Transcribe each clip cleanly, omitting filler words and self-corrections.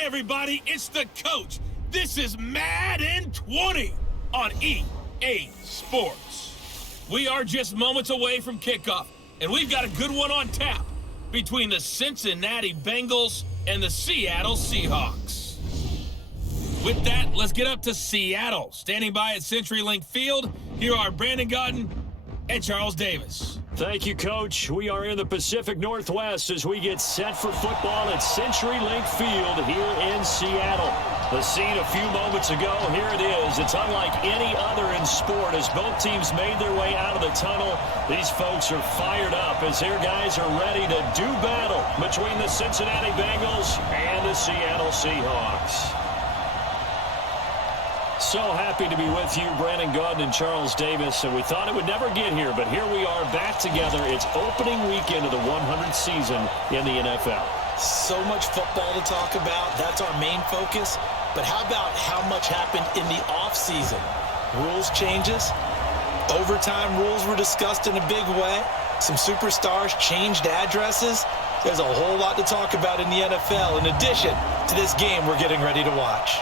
Hey everybody, it's the coach. This is Madden 20 on EA Sports. We are just moments away from kickoff, and we've got a good one on tap between the Cincinnati Bengals and the Seattle Seahawks. With that, let's get up to Seattle. Standing by at CenturyLink Field, here are Brandon Gaudin and Charles Davis. Thank you, Coach. We are in the Pacific Northwest as we get set for football at CenturyLink Field here in Seattle. The scene a few moments ago, here it is. It's unlike any other in sport as both teams made their way out of the tunnel. These folks are fired up as their guys are ready to do battle between the Cincinnati Bengals and the Seattle Seahawks. So happy to be with you, Brandon Gaudin and Charles Davis, and we thought it would never get here, but here we are back together. It's opening weekend of the 100th season in the NFL. So much football to talk about. That's our main focus. But how about how much happened in the offseason? Rules changes. Overtime rules were discussed in a big way. Some superstars changed addresses. There's a whole lot to talk about in the NFL in addition to this game we're getting ready to watch.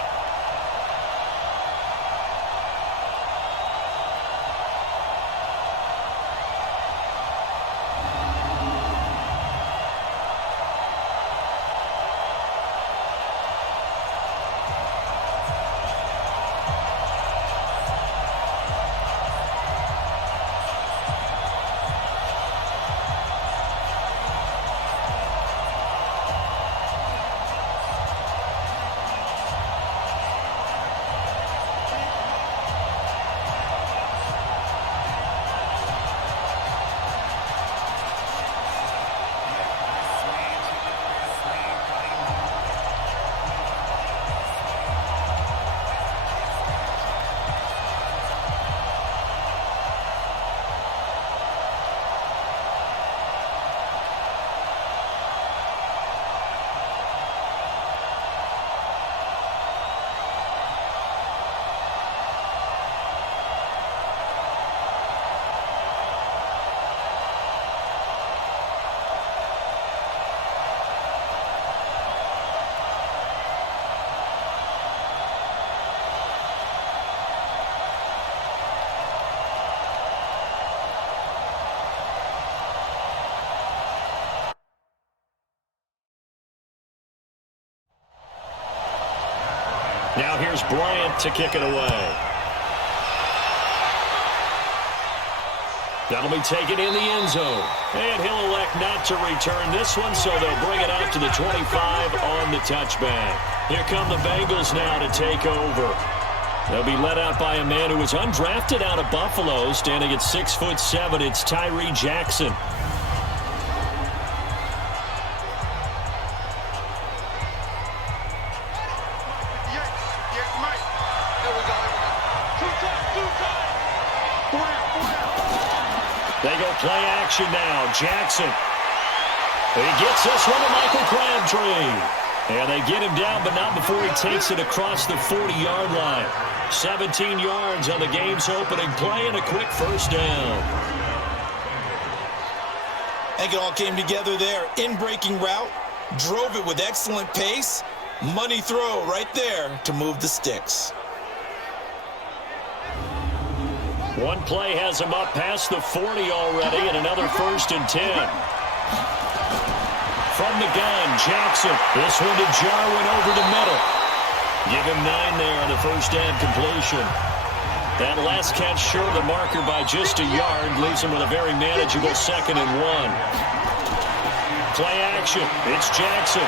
Now here's Bryant to kick it away. That'll be taken in the end zone. And he'll elect not to return this one, so they'll bring it out to the 25 on the touchback. Here come the Bengals now to take over. They'll be led out by a man who was undrafted out of Buffalo, standing at 6'7". It's Tyree Jackson. They go play action now. Jackson. He gets this one to Michael Crabtree. And they get him down, but not before he takes it across the 40-yard line. 17 yards on the game's opening play and a quick first down. I think it all came together there. In-breaking route. Drove it with excellent pace. Money throw right there to move the sticks. One play has him up past the 40 already, and another 1st and 10. From the gun, Jackson. This one to Jarwin over the middle. Give him 9 there on the first down completion. That last catch short of the marker by just a yard leaves him with a very manageable 2nd and 1. Play action. It's Jackson.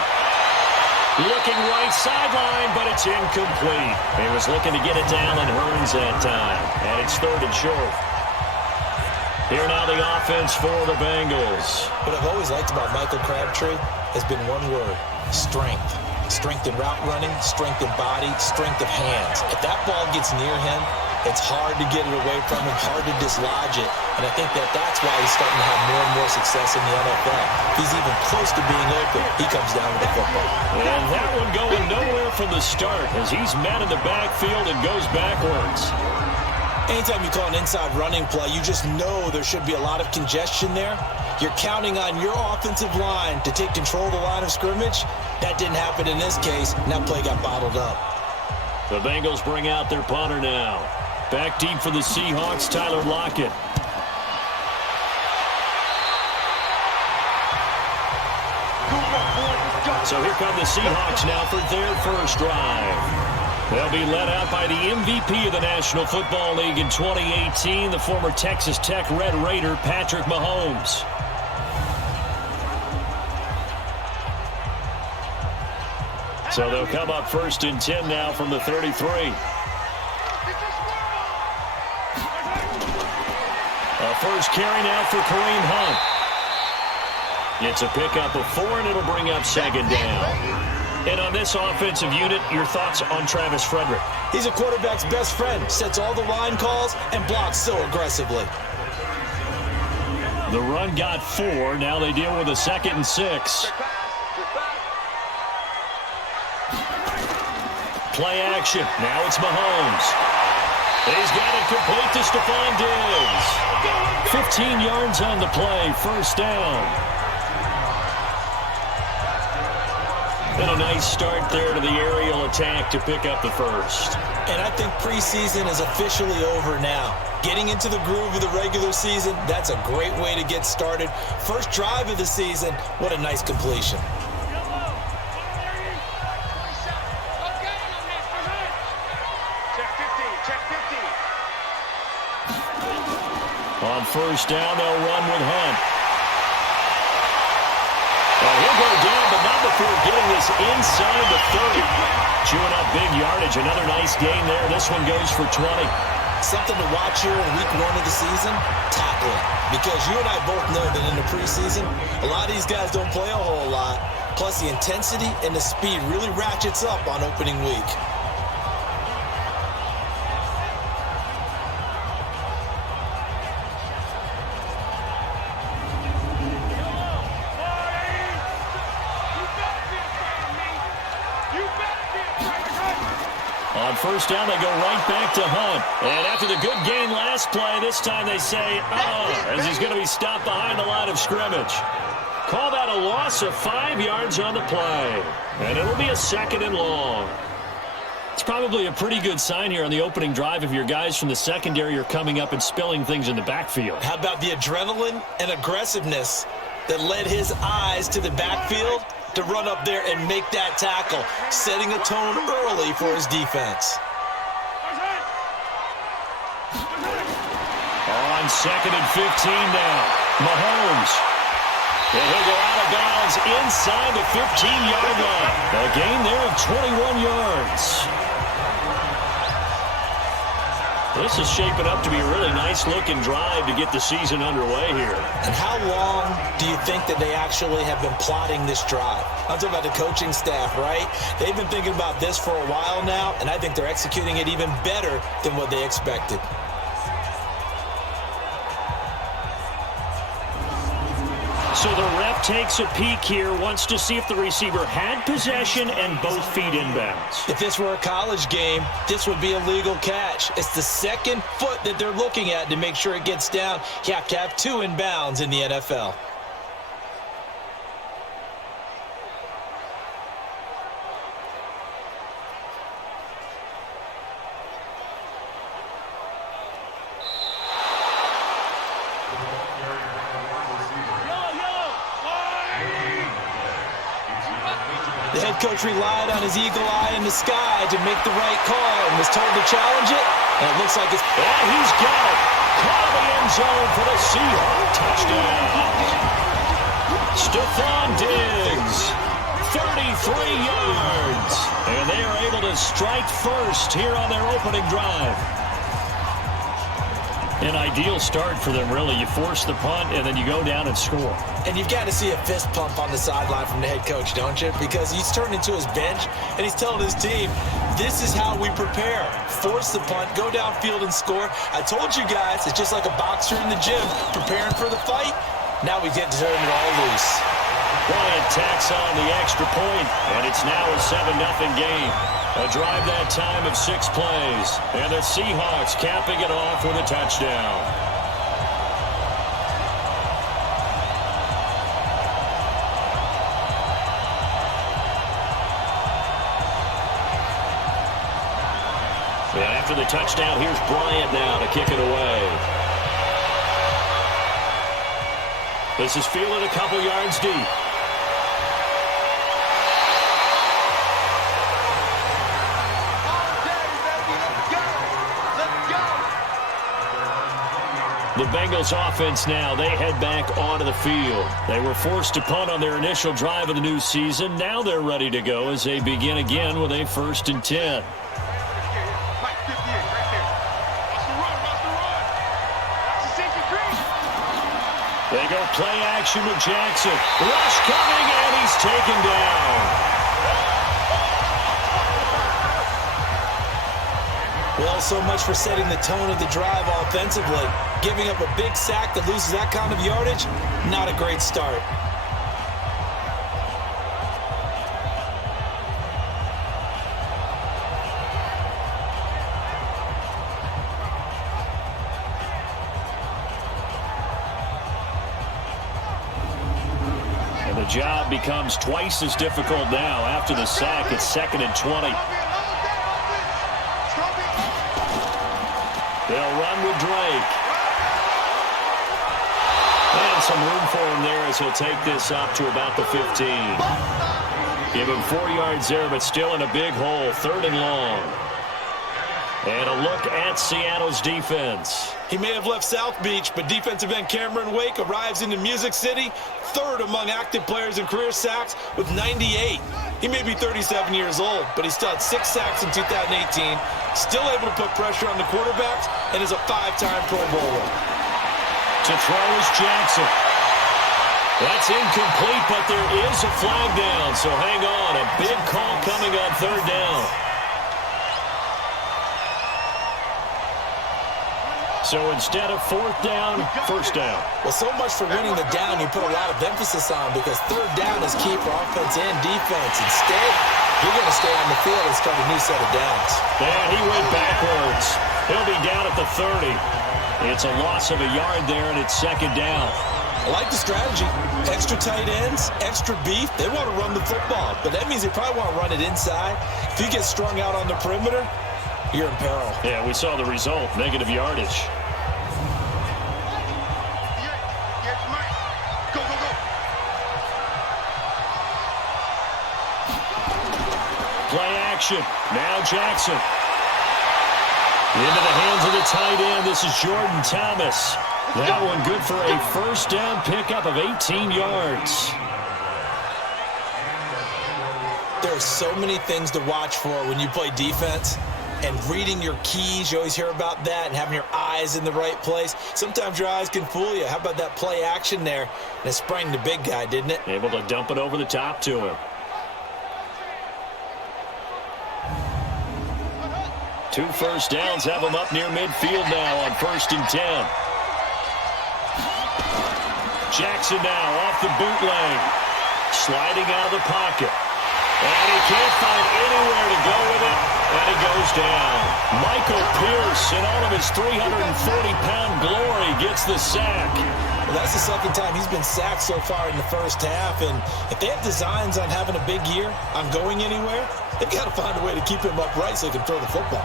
Looking right sideline, but it's incomplete. He was looking to get it down and Hearns that time. And it's 3rd and short. Here now the offense for the Bengals. What I've always liked about Michael Crabtree has been one word: strength. Strength in route running, strength in body, strength of hands. If that ball gets near him, it's hard to get it away from him, hard to dislodge it. And I think that's why he's starting to have more and more success in the NFL. If he's even close to being open, he comes down with the football. And that one going nowhere from the start as he's met in the backfield and goes backwards. Anytime you call an inside running play, you just know there should be a lot of congestion there. You're counting on your offensive line to take control of the line of scrimmage. That didn't happen in this case, and that play got bottled up. The Bengals bring out their punter now. Back deep for the Seahawks, Tyler Lockett. So here come the Seahawks now for their first drive. They'll be led out by the MVP of the National Football League in 2018, the former Texas Tech Red Raider, Patrick Mahomes. So they'll come up 1st and 10 now from the 33. A first carry now for Kareem Hunt. It's a pickup of 4, and it'll bring up 2nd down. And on this offensive unit, your thoughts on Travis Frederick? He's a quarterback's best friend, sets all the line calls, and blocks so aggressively. The run got 4. Now they deal with a 2nd and 6. Play action. Now it's Mahomes. He's got it complete to Stephon Diggs. 15 yards on the play. 1st down. And a nice start there to the aerial attack to pick up the 1st. And I think preseason is officially over now. Getting into the groove of the regular season, that's a great way to get started. First drive of the season, what a nice completion. On 1st down, they'll run with Hunt. He'll go down, but not before getting this inside the 30. Chewing up big yardage. Another nice gain there. This one goes for 20. Something to watch here in week 1 of the season, tackling. Because you and I both know that in the preseason, a lot of these guys don't play a whole lot. Plus, the intensity and the speed really ratchets up on opening week. On 1st down, they go right back to Hunt. And after the good gain last play, this time they say, as he's going to be stopped behind the line of scrimmage. Call that a loss of 5 yards on the play. And it'll be a 2nd and long. It's probably a pretty good sign here on the opening drive if your guys from the secondary are coming up and spilling things in the backfield. How about the adrenaline and aggressiveness that led his eyes to the backfield to run up there and make that tackle, setting a tone early for his defense. On 2nd and 15 now, Mahomes. And he'll go out of bounds inside the 15-yard line. A gain there of 21 yards. This is shaping up to be a really nice-looking drive to get the season underway here. And how long do you think that they actually have been plotting this drive? I'm talking about the coaching staff, right? They've been thinking about this for a while now, and I think they're executing it even better than what they expected. So the ref takes a peek here, wants to see if the receiver had possession and both feet inbounds. If this were a college game, this would be a legal catch. It's the 2nd foot that they're looking at to make sure it gets down. You have to have 2 inbounds in the NFL. The head coach relied on his eagle eye in the sky to make the right call and was told to challenge it, and it looks like it's... And he's got it. Caught in the end zone for the Seahawks touchdown. Stephon Diggs, 33 yards. And they are able to strike first here on their opening drive. An ideal start for them, really. You force the punt, and then you go down and score. And you've got to see a fist pump on the sideline from the head coach, don't you? Because he's turned into his bench, and he's telling his team, this is how we prepare. Force the punt, go downfield and score. I told you guys, it's just like a boxer in the gym preparing for the fight. Now we get to turn it all loose. Bryant tacks on the extra point, and it's now a 7-0 game. A drive that time of 6 plays, and the Seahawks capping it off with a touchdown. And after the touchdown, here's Bryant now to kick it away. This is fielded a couple yards deep. The Bengals offense now, they head back onto the field. They were forced to punt on their initial drive of the new season. Now they're ready to go as they begin again with a 1st and 10. They go play action with Jackson. Rush coming, and he's taken down. Well, so much for setting the tone of the drive offensively. Giving up a big sack that loses that kind of yardage, not a great start. And the job becomes twice as difficult now after the sack. It's 2nd and 20. They'll run with Drake. And some room for him there as he'll take this up to about the 15. Give him 4 yards there, but still in a big hole. 3rd and long. And a look at Seattle's defense. He may have left South Beach, but defensive end Cameron Wake arrives into Music City, 3rd among active players in career sacks with 98. He may be 37 years old, but he still had 6 sacks in 2018, still able to put pressure on the quarterbacks, and is a 5-time Pro Bowler. To throw is Jackson. That's incomplete, but there is a flag down, so hang on. A big call coming on 3rd down. So instead of 4th down, 1st down. Well, so much for winning the down you put a lot of emphasis on, because 3rd down is key for offense and defense. Instead, you're going to stay on the field and start a new set of downs. And he went backwards. He'll be down at the 30. It's a loss of a yard there, and it's 2nd down. I like the strategy. Extra tight ends, extra beef. They want to run the football, but that means they probably want to run it inside. If you get strung out on the perimeter, you're in peril. Yeah, we saw the result, negative yardage. Play action. Now Jackson. Into the hands of the tight end. This is Jordan Thomas. That one good for a 1st down pickup of 18 yards. There are so many things to watch for when you play defense. And reading your keys, you always hear about that, and having your eyes in the right place. Sometimes your eyes can fool you. How about that play action there? And it sprang the big guy, didn't it? Able to dump it over the top to him. 2 first downs have him up near midfield now on 1st and 10. Jackson now off the bootleg. Sliding out of the pocket. And he can't find anywhere to go with it. And he goes down. Michael Pierce, in all of his 340-pound glory, gets the sack. Well, that's the 2nd time he's been sacked so far in the 1st half. And if they have designs on having a big year, on going anywhere, they've got to find a way to keep him upright so he can throw the football.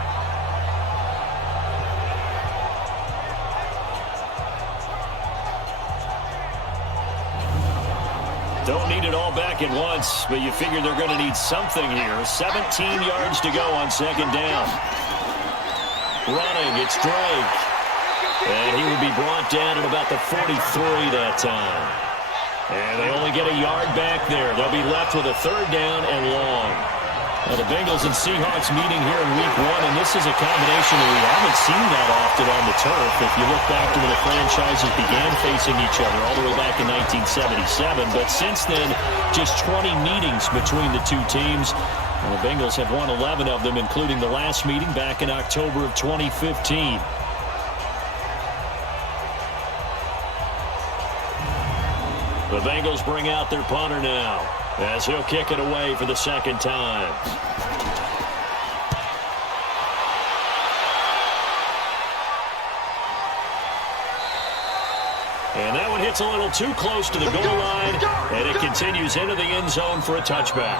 Don't need it all back at once, but you figure they're going to need something here. 17 yards to go on 2nd down. Running, it's Drake. And he will be brought down at about the 43 that time. And they only get a yard back there. They'll be left with a 3rd down and long. Now the Bengals and Seahawks meeting here in Week 1, and this is a combination that we haven't seen that often on the turf. If you look back to when the franchises began facing each other all the way back in 1977, but since then, just 20 meetings between the two teams. And the Bengals have won 11 of them, including the last meeting back in October of 2015. The Bengals bring out their punter now as he'll kick it away for the second time. And that one hits a little too close to the goal line, and it continues into the end zone for a touchback.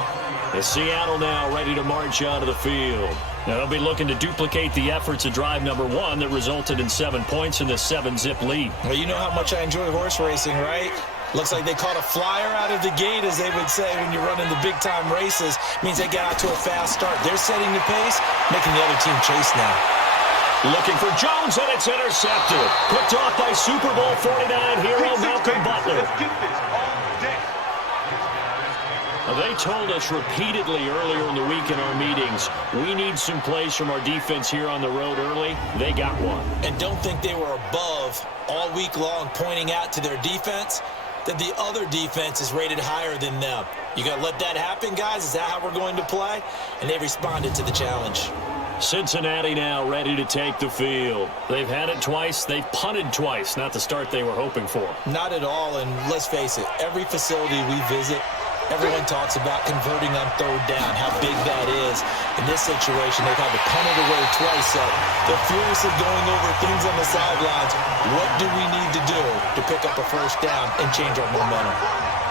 As Seattle now ready to march out of the field. Now they'll be looking to duplicate the efforts of drive number 1 that resulted in 7 points in this 7-zip lead. Well, you know how much I enjoy horse racing, right? Looks like they caught a flyer out of the gate, as they would say when you're running the big-time races. Means they got out to a fast start. They're setting the pace, making the other team chase now. Looking for Jones, and it's intercepted. Picked off by Super Bowl 49 hero Malcolm Butler. They told us repeatedly earlier in the week in our meetings, we need some plays from our defense here on the road early. They got one. And don't think they were above all week long pointing out to their defense that the other defense is rated higher than them. You got to let that happen, guys? Is that how we're going to play? And they responded to the challenge. Cincinnati now ready to take the field. They've had it twice. They've punted twice. Not the start they were hoping for. Not at all, and let's face it, every facility we visit, everyone talks about converting on third down, how big that is. In this situation, they've had to punt it away twice, so they're furiously going over things on the sidelines. What do we need to do to pick up a first down and change our momentum?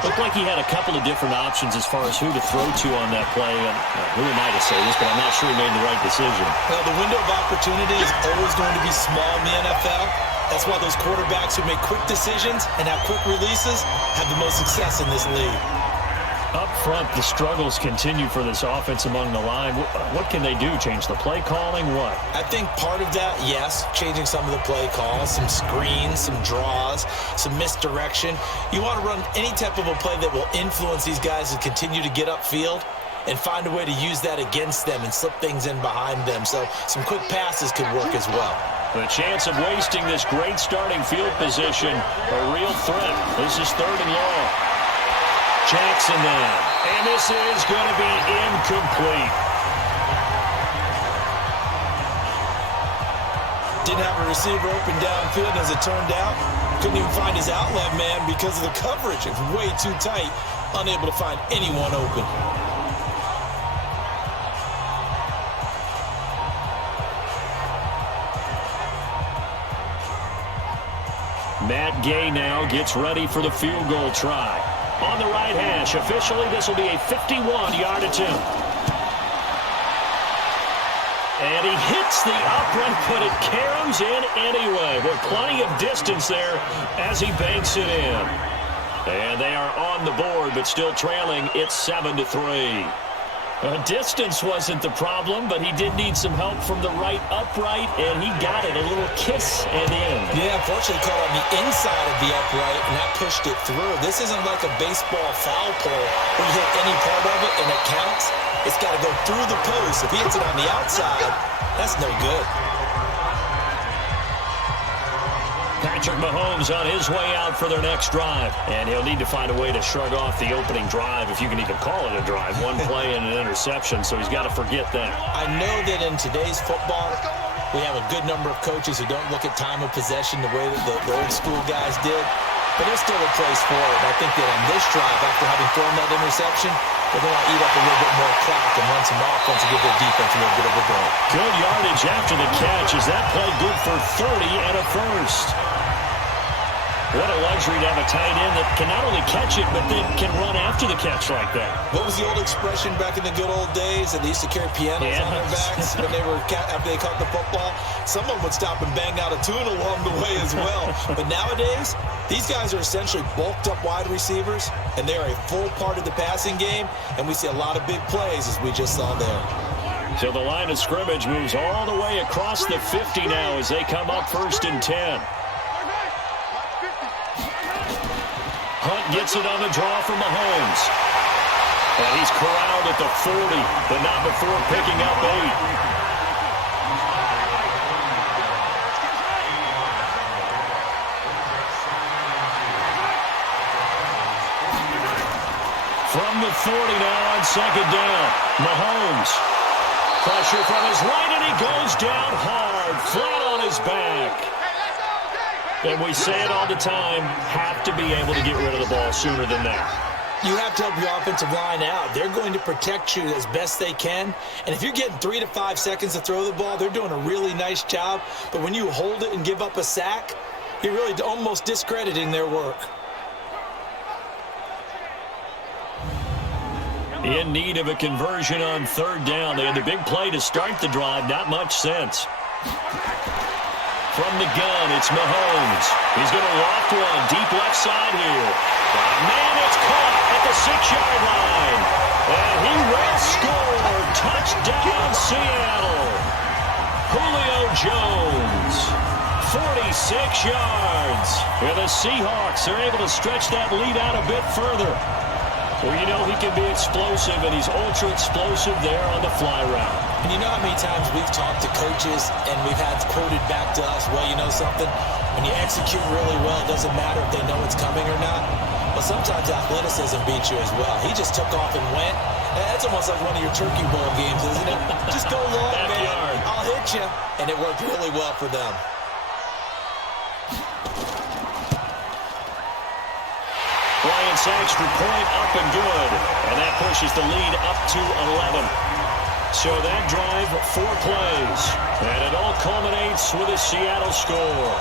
Looked like he had a couple of different options as far as who to throw to on that play. And who am I to say this, but I'm not sure he made the right decision. Well, the window of opportunity is always going to be small in the NFL. That's why those quarterbacks who make quick decisions and have quick releases have the most success in this league. Up front, the struggles continue for this offense among the line. What can they do? Change the play calling? What? I think part of that, yes, changing some of the play calls, some screens, some draws, some misdirection. You want to run any type of a play that will influence these guys to continue to get upfield and find a way to use that against them and slip things in behind them. So some quick passes could work as well. The chance of wasting this great starting field position, a real threat. This is 3rd and long. Jackson now, and this is going to be incomplete. Didn't have a receiver open downfield, as it turned out. Couldn't even find his outlet man because of the coverage. It's way too tight, unable to find anyone open. Matt Gay now gets ready for the field goal try. On the right hash, officially this will be a 51-yard attempt. And he hits the upright, but it carries in anyway. With plenty of distance there as he banks it in. And they are on the board, but still trailing. It's 7-3. Distance wasn't the problem, but he did need some help from the right upright, and he got it. A little kiss and in. Yeah, unfortunately caught on the inside of the upright, and that pushed it through. This isn't like a baseball foul pole where you hit any part of it and it counts. It's got to go through the post. If he hits it on the outside, that's no good. Patrick Mahomes on his way out for their next drive. And he'll need to find a way to shrug off the opening drive, if you can even call it a drive. One play and an interception, so he's got to forget that. I know that in today's football, we have a good number of coaches who don't look at time of possession the way that the old school guys did. But there's still a place for it. And I think that on this drive, after having thrown that interception, they're going to eat up a little bit more clock and run some offense and give their defense a little bit of a break. Good yardage after the catch. Is that play good for 30 and a first? What a luxury to have a tight end that can not only catch it, but then can run after the catch like that. What was the old expression back in the good old days? And they used to carry pianos on their backs when after they caught the football. Someone would stop and bang out a tune along the way as well. But nowadays, these guys are essentially bulked up wide receivers, and they are a full part of the passing game. And we see a lot of big plays, as we just saw there. So the line of scrimmage moves all the way across the 50 now as they come up 1st and 10. Hunt gets it on the draw from Mahomes. And he's corralled at the 40, but not before picking up 8. From the 40 now on 2nd down. Mahomes. Pressure from his right, and he goes down hard, flat on his back. And we say it all the time, have to be able to get rid of the ball sooner than that. You have to help your offensive line out. They're going to protect you as best they can. And if you're getting 3 to 5 seconds to throw the ball, they're doing a really nice job. But when you hold it and give up a sack, you're really almost discrediting their work. In need of a conversion on third down. They had the big play to start the drive. Not much sense. From the gun, it's Mahomes. He's going to loft one deep left side here. Man, it's caught at the 6-yard line. And he will score. Touchdown, Seattle. Julio Jones, 46 yards. And the Seahawks are able to stretch that lead out a bit further. Well, you know he can be explosive, and he's ultra-explosive there on the fly route. And you know how many times we've talked to coaches and we've had quoted back to us, well, you know something? When you execute really well, it doesn't matter if they know it's coming or not. But sometimes athleticism beats you as well. He just took off and went. That's almost like one of your Turkey Bowl games, isn't it? Just go long, man. I'll hit you. And it worked really well for them. Bryant's extra point up and good. And that pushes the lead up to 11. So that drive, 4 plays. And it all culminates with a Seattle score.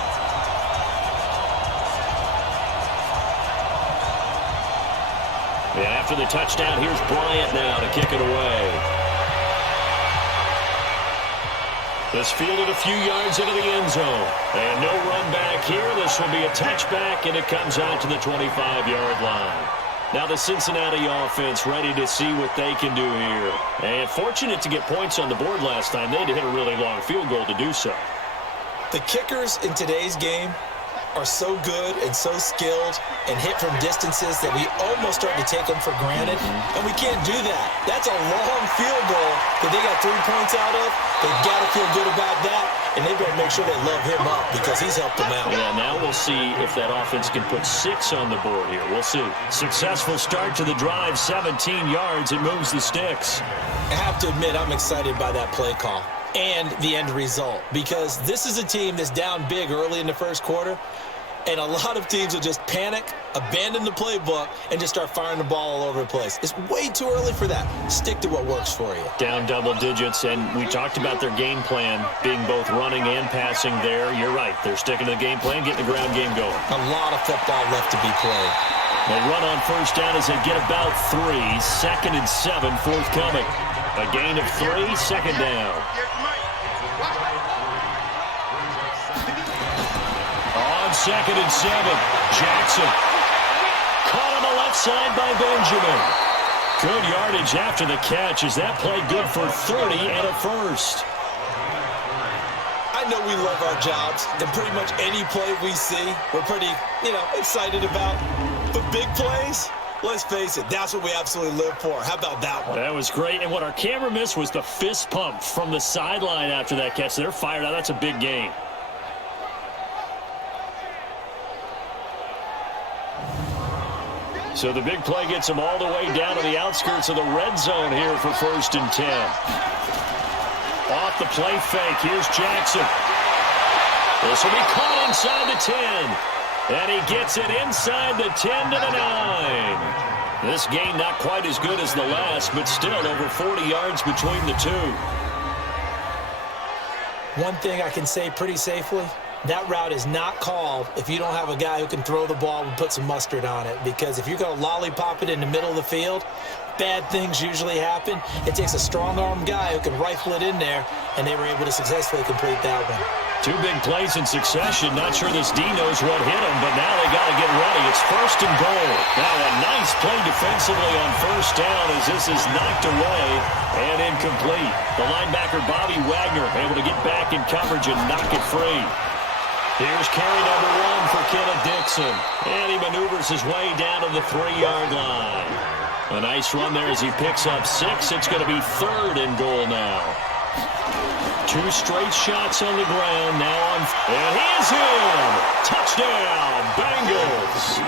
And after the touchdown, here's Bryant now to kick it away. This fielded a few yards into the end zone. And no run back here. This will be a touchback, and it comes out to the 25-yard line. Now the Cincinnati offense ready to see what they can do here. And fortunate to get points on the board last time. They had to hit a really long field goal to do so. The kickers in today's game are so good and so skilled and hit from distances that we almost start to take them for granted. And we can't do that. That's a long field goal that they got 3 points out of. They've got to feel good about that, and they better make sure they love him up because he's helped them out. Yeah, now we'll see if that offense can put 6 on the board here. We'll see. Successful start to the drive, 17 yards. It moves the sticks. I have to admit, I'm excited by that play call and the end result because this is a team that's down big early in the first quarter. And a lot of teams will just panic, abandon the playbook, and just start firing the ball all over the place. It's way too early for that. Stick to what works for you. Down double digits, and we talked about their game plan being both running and passing there. You're right. They're sticking to the game plan, getting the ground game going. A lot of football left to be played. They run on first down as they get about 3. 2nd and 7 forthcoming. A gain of 3, second down. On 2nd and 7, Jackson. Caught on the left side by Benjamin. Good yardage after the catch. Is that play good for 30 and a first? I know we love our jobs, and pretty much any play we see, we're pretty, excited about. But big plays, let's face it, that's what we absolutely live for. How about that one? That was great. And what our camera missed was the fist pump from the sideline after that catch. They're fired out. That's a big gain. So the big play gets them all the way down to the outskirts of the red zone here for 1st and 10. Off the play fake, here's Jackson. This will be caught inside the 10. And he gets it inside the 10 to the 9. This game not quite as good as the last, but still over 40 yards between the two. One thing I can say pretty safely, that route is not called if you don't have a guy who can throw the ball and put some mustard on it. Because if you're going to lollipop it in the middle of the field, bad things usually happen. It takes a strong-armed guy who can rifle it in there, and they were able to successfully complete that one. 2 big plays in succession. Not sure this D knows what hit him, but now they got to get ready. It's 1st and goal. Now a nice play defensively on 1st down as this is knocked away and incomplete. The linebacker Bobby Wagner able to get back in coverage and knock it free. Here's carry number 1 for Kenneth Dixon. And he maneuvers his way down to the 3-yard line. A nice run there as he picks up 6. It's going to be 3rd and goal now. 2 straight shots on the ground now on. And he is in. Touchdown, Bengals.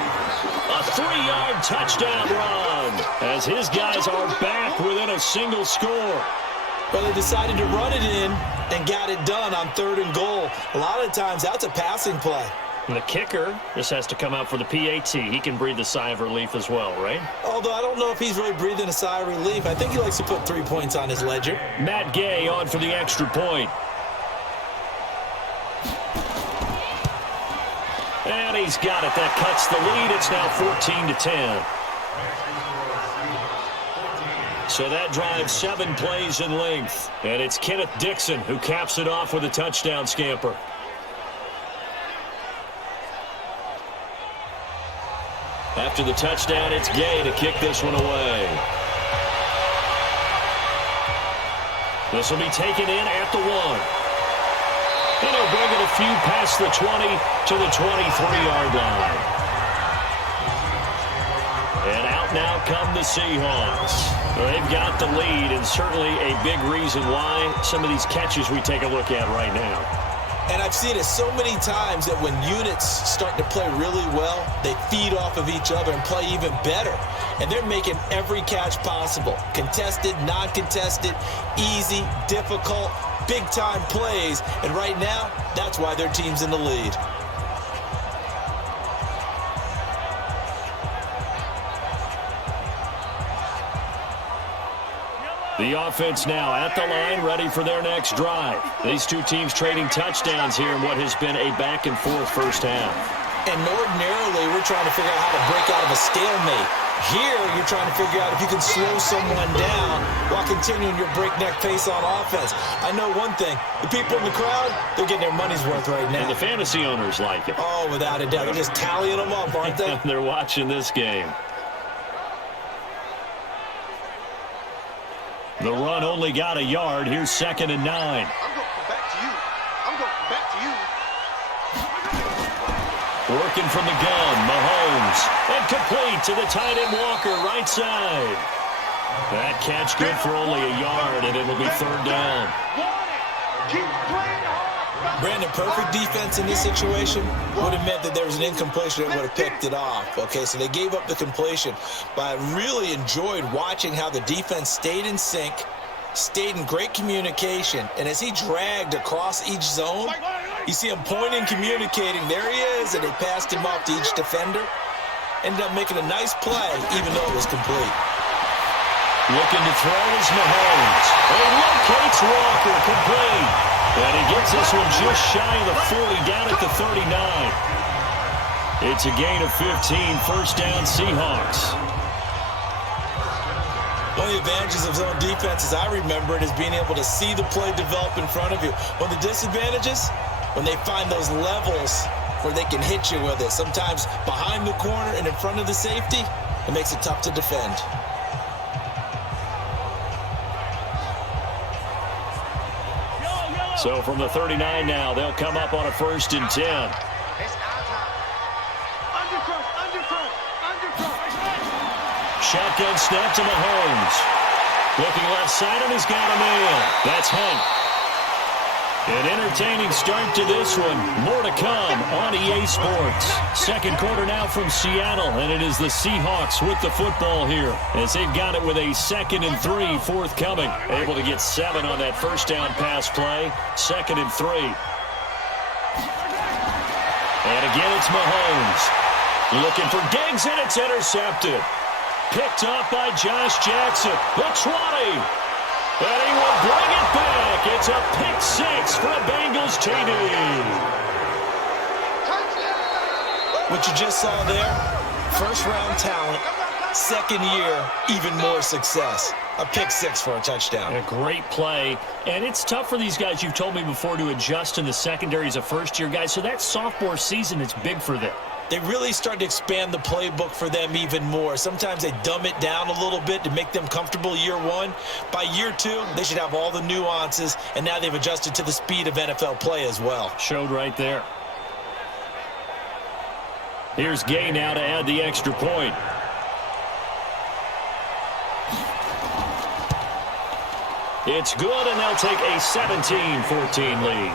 A 3-yard touchdown run as his guys are back within a single score. Well, they decided to run it in and got it done on 3rd and goal. A lot of times, that's a passing play. And the kicker just has to come out for the PAT. He can breathe a sigh of relief as well, right? Although I don't know if he's really breathing a sigh of relief. I think he likes to put 3 points on his ledger. Matt Gay on for the extra point. And he's got it. That cuts the lead. It's now 14-10. So that drives 7 plays in length. And it's Kenneth Dixon who caps it off with a touchdown scamper. After the touchdown, it's Gay to kick this one away. This will be taken in at the 1. And he'll bring it a few past the 20 to the 23-yard line. And out now come the Seahawks. They've got the lead, and certainly a big reason why some of these catches we take a look at right now. And I've seen it so many times that when units start to play really well, they feed off of each other and play even better. And they're making every catch possible. Contested, non-contested, easy, difficult, big-time plays. And right now, that's why their team's in the lead. The offense now at the line, ready for their next drive. These two teams trading touchdowns here in what has been a back-and-forth first half. And ordinarily, we're trying to figure out how to break out of a stalemate. Here, you're trying to figure out if you can slow someone down while continuing your breakneck pace on offense. I know one thing. The people in the crowd, they're getting their money's worth right now. And the fantasy owners like it. Oh, without a doubt. They're just tallying them up, aren't they? They're watching this game. The run only got a yard. Here's 2nd and 9. I'm going back to you. I'm going back to you. Working from the gun, Mahomes. And complete to the tight end Walker, right side. That catch good for only a yard, and it'll be 3rd down. Keep playing hard. Brandon, perfect defense in this situation would have meant that there was an incompletion that would have picked it off. Okay, so they gave up the completion. But I really enjoyed watching how the defense stayed in sync, stayed in great communication, and as he dragged across each zone, you see him pointing, communicating. There he is, and they passed him off to each defender. Ended up making a nice play, even though it was complete. Looking to throw is Mahomes. He locates Walker, complete. And he gets this one just shy of the 40, down at the 39. It's a gain of 15, 1st down Seahawks. One of the advantages of zone defense, as I remember it, is being able to see the play develop in front of you. One of the disadvantages, when they find those levels where they can hit you with it, sometimes behind the corner and in front of the safety, it makes it tough to defend. So from the 39 now, they'll come up on a 1st and 10. It's our time. Underthrow. Shotgun snap to Mahomes. Looking left side, and he's got a man. That's Hunt. An entertaining start to this one. More to come on EA Sports. 2nd quarter now from Seattle, and it is the Seahawks with the football here as they've got it with a 2nd and 3 forthcoming. Able to get 7 on that 1st down pass play. 2nd and 3. And again, it's Mahomes. Looking for Diggs, and it's intercepted. Picked up by Josh Jackson. The 20. And he will bring it back. It's a pick 6 for a Bengals TD. What you just saw there, 1st-round talent, 2nd year, even more success. A pick 6 for a touchdown. A great play. And it's tough for these guys, you've told me before, to adjust in the secondary as a first-year guy. So that sophomore season is big for them. They really start to expand the playbook for them even more. Sometimes they dumb it down a little bit to make them comfortable year 1. By year 2, they should have all the nuances, and now they've adjusted to the speed of NFL play as well. Showed right there. Here's Gay now to add the extra point. It's good, and they'll take a 17-14 lead.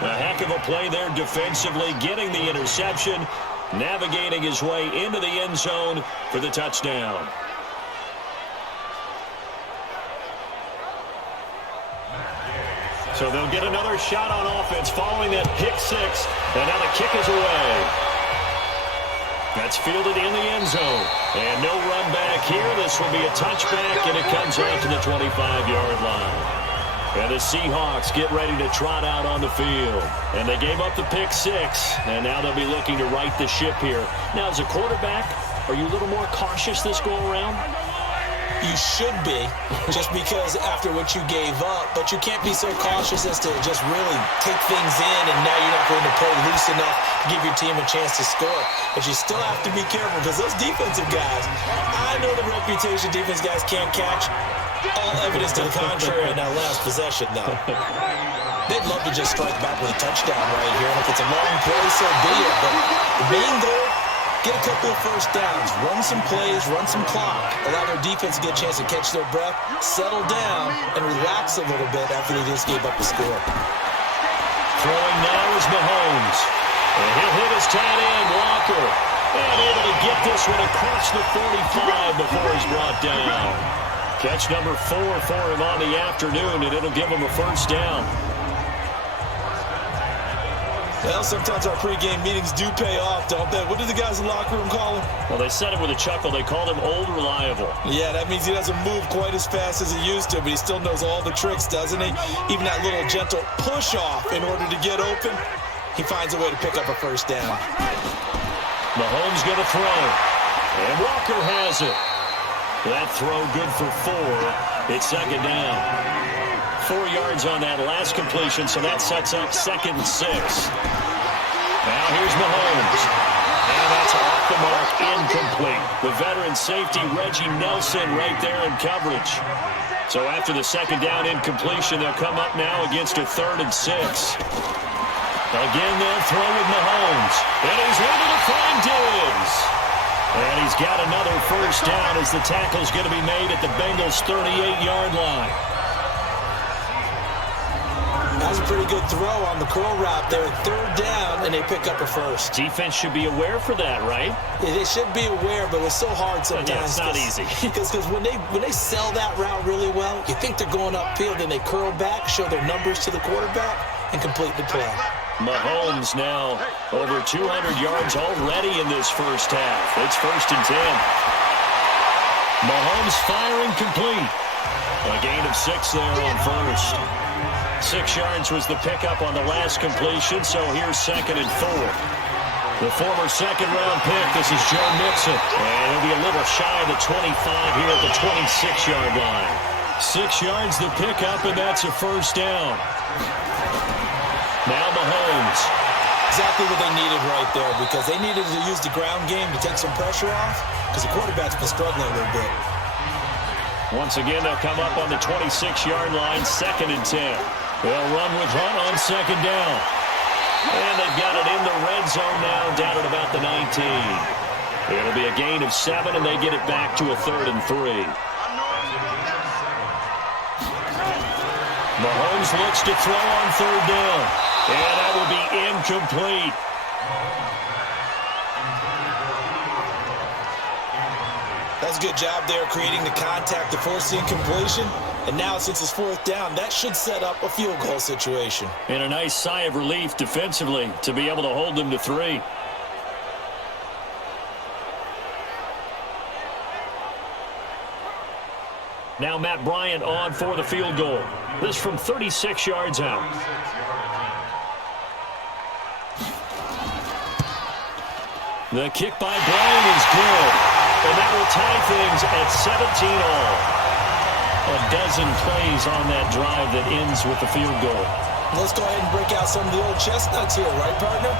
A heck of a play there defensively, getting the interception, navigating his way into the end zone for the touchdown. So they'll get another shot on offense following that pick six. And now the kick is away. That's fielded in the end zone. And no run back here. This will be a touchback, and it comes out to the 25-yard line. And the Seahawks get ready to trot out on the field. And they gave up the pick six, and now they'll be looking to right the ship here. Now, as a quarterback, are you a little more cautious this go-around? You should be, just because after what you gave up, but you can't be so cautious as to just really take things in, and now you're not going to play loose enough to give your team a chance to score. But you still have to be careful, because those defensive guys, I know the reputation defense guys can't catch. All evidence to the contrary in that last possession, though. They'd love to just strike back with a touchdown right here, and if it's a long play, so be it. But the main goal, get a couple of first downs, run some plays, run some clock, allow their defense to get a chance to catch their breath, settle down, and relax a little bit after they just gave up the score. Throwing now is Mahomes. And he'll hit his tight end, Walker. And able to get this one across the 45 before he's brought down. Catch number 4 for him on the afternoon, and it'll give him a first down. Well, sometimes our pregame meetings do pay off, don't they? What do the guys in the locker room call him? Well, they said it with a chuckle. They called him Old Reliable. Yeah, that means he doesn't move quite as fast as he used to, but he still knows all the tricks, doesn't he? Even that little gentle push-off in order to get open, he finds a way to pick up a first down. Mahomes going to throw. And Walker has it. That throw good for 4. It's second down. 4 yards on that last completion, so that sets up 2nd and 6. Now here's Mahomes. And that's off the mark, incomplete. The veteran safety, Reggie Nelson, right there in coverage. So after the second down incompletion, they'll come up now against a 3rd and 6. Again, they'll throw with Mahomes. And he's able to find Diggs. And he's got another first down as the tackle's going to be made at the Bengals' 38-yard line. That was a pretty good throw on the curl route there. 3rd down, and they pick up a first. Defense should be aware for that, right? They should be aware, but it's so hard sometimes. Yeah, it's not easy. Because when they sell that route really well, you think they're going upfield, then they curl back, show their numbers to the quarterback, and complete the play. Mahomes now over 200 yards already in this first half. It's 1st and 10. Mahomes firing complete. A gain of 6 there on first. 6 yards was the pickup on the last completion, so here's 2nd and 4. The former second-round pick, this is Joe Mixon. And he'll be a little shy of the 25 here at the 26-yard line. 6 yards the pickup, and that's a first down. Now Mahomes. Exactly what they needed right there, because they needed to use the ground game to take some pressure off, because the quarterback's been struggling a little bit. Once again, they'll come up on the 26-yard line, 2nd and 10. They'll run with Hunt on 2nd down. And they've got it in the red zone now, down at about the 19. It'll be a gain of 7, and they get it back to a 3rd and 3. Mahomes looks to throw on 3rd down. And that will be incomplete. That's a good job there, creating the contact to force the incompletion. And now, since it's 4th down, that should set up a field goal situation. And a nice sigh of relief defensively to be able to hold them to 3. Now Matt Bryant on for the field goal. This from 36 yards out. The kick by Bryant is good. And that will tie things at 17 all. A dozen plays on that drive that ends with the field goal. Let's go ahead and break out some of the old chestnuts here, right, partner?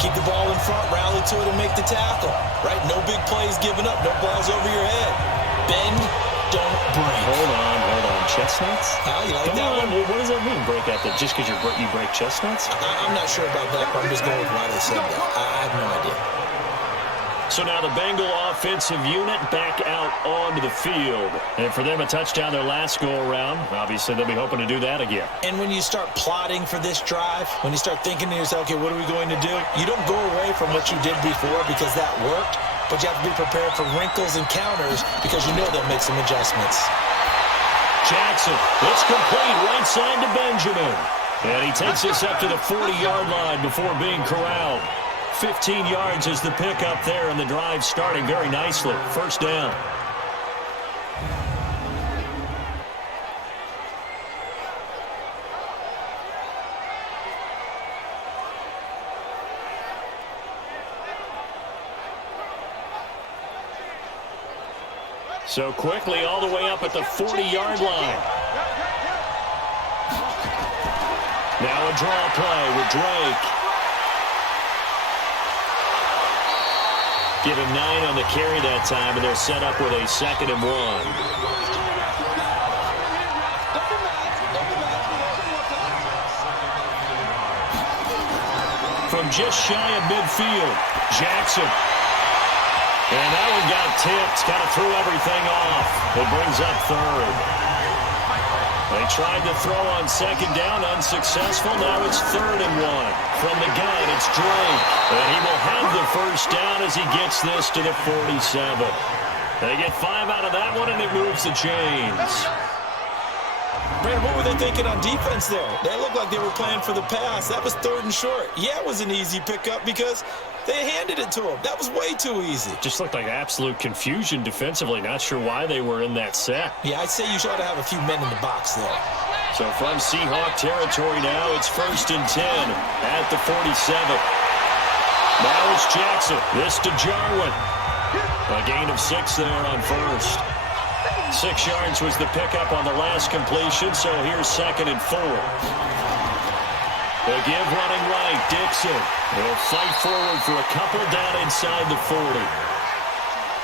Keep the ball in front, rally to it, and make the tackle. Right? No big plays given up, no balls over your head. Bend, don't break. Hold on. Chestnuts? Oh, you like Come that on. one? Well, what does that mean, break out? That just because you break chestnuts? I'm not sure about that, but I'm just going with why they said that. I have no idea. So now the Bengal offensive unit back out onto the field. And for them, a touchdown their last go-around. Obviously, they'll be hoping to do that again. And when you start plotting for this drive, when you start thinking to yourself, okay, what are we going to do? You don't go away from what you did before because that worked, but you have to be prepared for wrinkles and counters because you know they'll make some adjustments. Jackson, it's complete right side to Benjamin. And he takes us up to the 40-yard line before being corralled. 15 yards is the pickup there, and the drive starting very nicely. First down. So quickly all the way up at the 40-yard line. Now a draw play with Drake. Give him 9 on the carry that time, and they're set up with a 2nd and 1. From just shy of midfield, Jackson. And that one got tipped, kind of threw everything off. It brings up 3rd. They tried to throw on 2nd down, unsuccessful. Now it's 3rd and 1. From the gun, it's Drake. And he will have the first down as he gets this to the 47. They get 5 out of that one, and it moves the chains. Brandon, what were they thinking on defense there? They looked like they were playing for the pass. That was 3rd and short. Yeah, it was an easy pickup because they handed it to him. That was way too easy. Just looked like absolute confusion defensively. Not sure why they were in that set. Yeah, I'd say you ought to have a few men in the box there. So from Seahawk territory now, it's 1st and 10 at the 47. Now it's Jackson. This to Jarwin. A gain of 6 there on 1st. 6 yards was the pickup on the last completion, so here's 2nd and 4. The give running right, Dixon. They'll fight forward for a couple down inside the 40.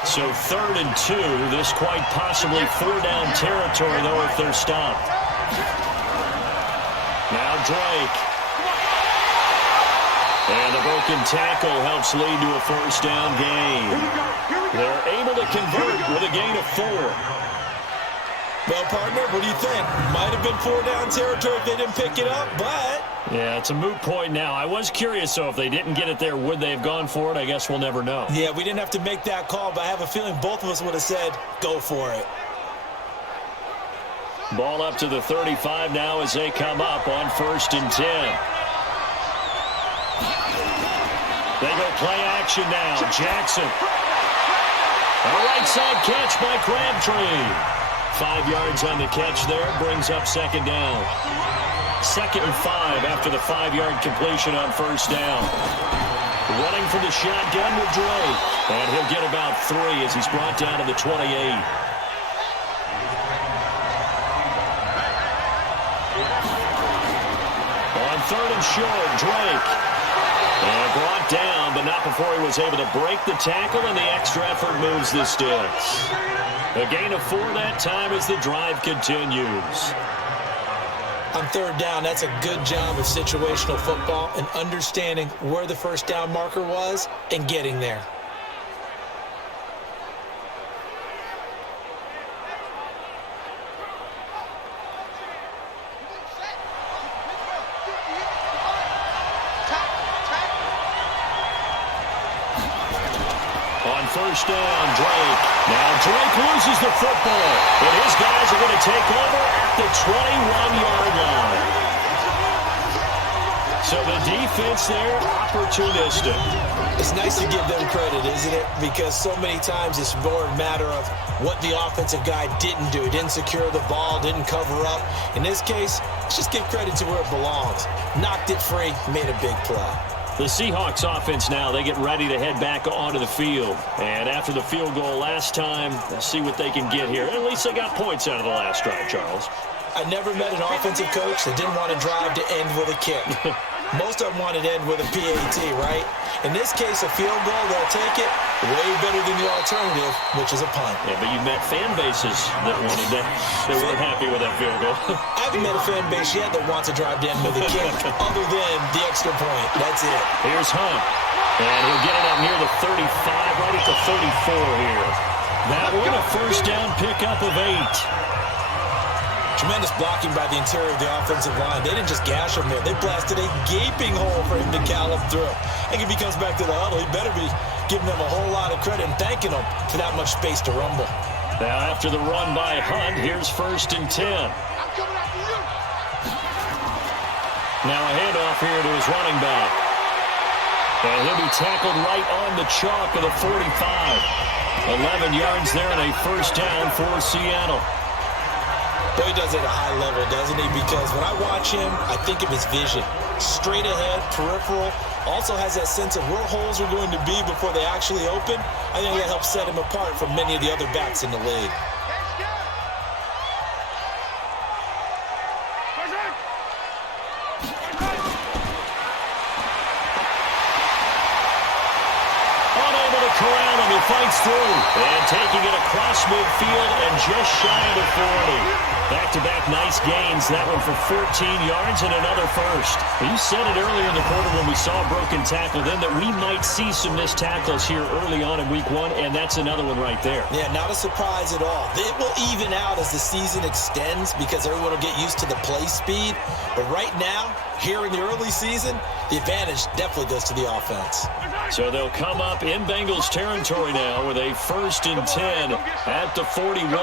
So 3rd and 2, this quite possibly 4-down territory, though, if they're stopped. Now Drake. And the broken tackle helps lead to a 1st down gain. They're able to convert with a gain of 4. Well, partner, what do you think? Might have been 4-down territory if they didn't pick it up, but... Yeah, it's a moot point now. I was curious, so if they didn't get it there, would they have gone for it? I guess we'll never know. Yeah, we didn't have to make that call, but I have a feeling both of us would have said, go for it. Ball up to the 35 now as they come up on 1st and 10. They go play action now. Jackson. A right side catch by Crabtree. 5 yards on the catch there. Brings up 2nd down. 2nd and 5 after the 5-yard completion on 1st down. Running from the shotgun with Drake. And he'll get about 3 as he's brought down to the 28. On 3rd and short, Drake. And brought down, but not before he was able to break the tackle, and the extra effort moves the sticks. A gain of 4 that time as the drive continues. On 3rd down, that's a good job of situational football and understanding where the 1st down marker was and getting there. On 1st down, Drake. Now Drake loses the football, and his guys are going to take over at the 21-yard line. So the defense there, opportunistic. It's nice to give them credit, isn't it? Because so many times it's more a matter of what the offensive guy didn't do. Didn't secure the ball, didn't cover up. In this case, let's just give credit to where it belongs. Knocked it free, made a big play. The Seahawks offense now, they get ready to head back onto the field. And after the field goal last time, let's see what they can get here. At least they got points out of the last drive, Charles. I never met an offensive coach that didn't want to drive to end with a kick. Most of them wanted to end with a PAT, right? In this case, a field goal, they'll take it way better than the alternative, which is a punt. Yeah, but you met fan bases that wanted that. They weren't happy with that field goal. I haven't met a fan base yet that wants to drive to end with a kick other than the extra point. That's it. Here's Hunt. And he'll get it up near the 35, right at the 34 here. That one, a 1st down pickup of 8. Tremendous blocking by the interior of the offensive line. They didn't just gash him there. They blasted a gaping hole for him to gallop through. I think if he comes back to the huddle, he better be giving them a whole lot of credit and thanking them for that much space to rumble. Now after the run by Hunt, here's 1st and 10. I'm coming after you. Now a handoff here to his running back. And he'll be tackled right on the chalk of the 45. 11 yards there and a 1st down for Seattle. Boy, he does it at a high level, doesn't he? Because when I watch him, I think of his vision. Straight ahead, peripheral. Also has that sense of where holes are going to be before they actually open. I think that helps set him apart from many of the other backs in the league. Unable to corral him, he fights through. And taking it across midfield and just shy of the 40. Back-to-back nice gains. That one for 14 yards and another 1st. You said it earlier in the quarter when we saw a broken tackle then that we might see some missed tackles here early on in week 1, and that's another one right there. Yeah, not a surprise at all. It will even out as the season extends because everyone will get used to the play speed. But right now, here in the early season, the advantage definitely goes to the offense. So they'll come up in Bengals territory now with a 1st and 10 at the 41.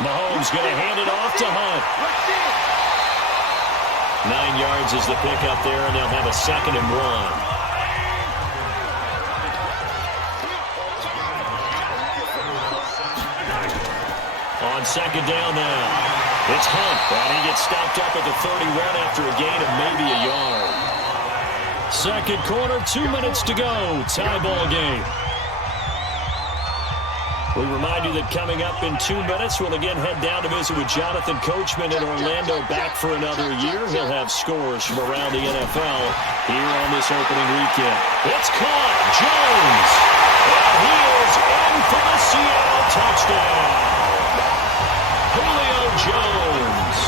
Mahomes going to hand it off to Hunt. 9 yards is the pickup there, and they'll have a 2nd and 1. On 2nd down now, it's Hunt, and he gets stopped up at the 31 after a gain of maybe a yard. 2nd quarter, 2 minutes to go. Tie ball game. We remind you that coming up in 2 minutes, we'll again head down to visit with Jonathan Coachman in Orlando, back for another year. He'll have scores from around the NFL here on this opening weekend. It's caught. Jones. And he is in for the Seattle touchdown. Julio Jones.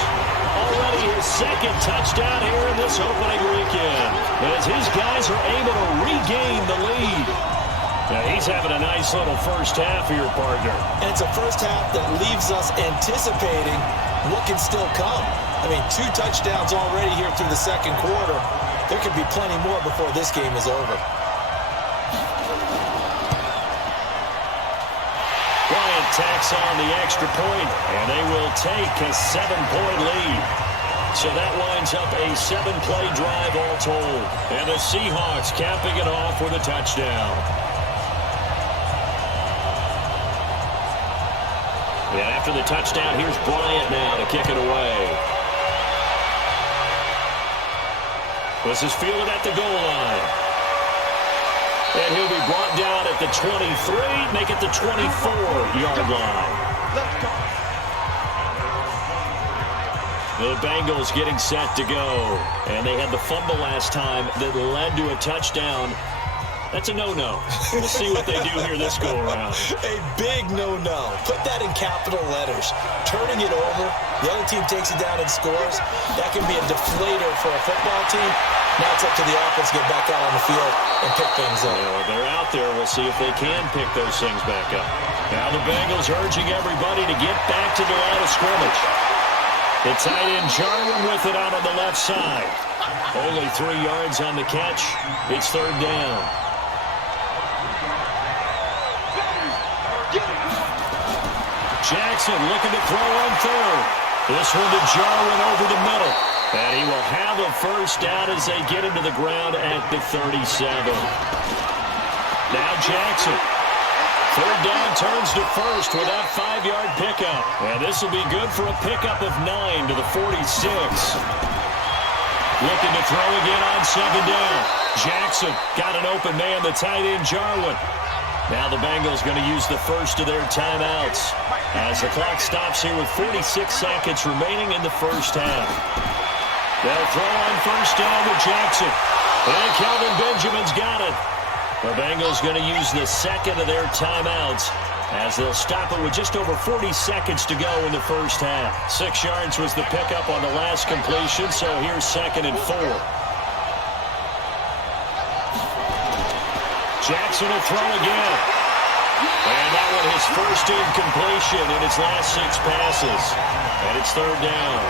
Already his 2nd touchdown here in this opening weekend, as his guys are able to regain the lead. Now he's having a nice little first half here, partner. And it's a first half that leaves us anticipating what can still come. I mean, 2 touchdowns already here through the 2nd quarter. There could be plenty more before this game is over. Bryant tacks on the extra point, and they will take a 7-point lead. So that lines up a 7-play drive all told. And the Seahawks capping it off with a touchdown. And after the touchdown, here's Bryant now to kick it away. This is fielded at the goal line. And he'll be brought down at the 23, make it the 24-yard line. The Bengals getting set to go. And they had the fumble last time that led to a touchdown. That's a no-no. We'll see what they do here this go-around. A big no-no. Put that in capital letters. Turning it over, the other team takes it down and scores. That can be a deflator for a football team. Now it's up to the offense to get back out on the field and pick things up. Well, they're out there. We'll see if they can pick those things back up. Now the Bengals urging everybody to get back to the line of scrimmage. The tight end Jarwin with it out on the left side. Only 3 yards on the catch. It's 3rd down. Jackson looking to throw on 3rd. This one to Jarwin over the middle. And he will have a 1st down as they get into the ground at the 37. Now Jackson. 3rd down turns to 1st with that 5-yard pickup. And this will be good for a pickup of 9 to the 46. Looking to throw again on 2nd down. Jackson got an open man, the tight end Jarwin. Now the Bengals going to use the first of their timeouts as the clock stops here with 46 seconds remaining in the first half. They'll throw on 1st down with Jackson. And Kelvin Benjamin's got it. The Bengals going to use the 2nd of their timeouts as they'll stop it with just over 40 seconds to go in the first half. 6 yards was the pickup on the last completion, so here's 2nd and 4. Jackson will throw again. And that one his first incompletion in his last 6 passes. And it's 3rd down.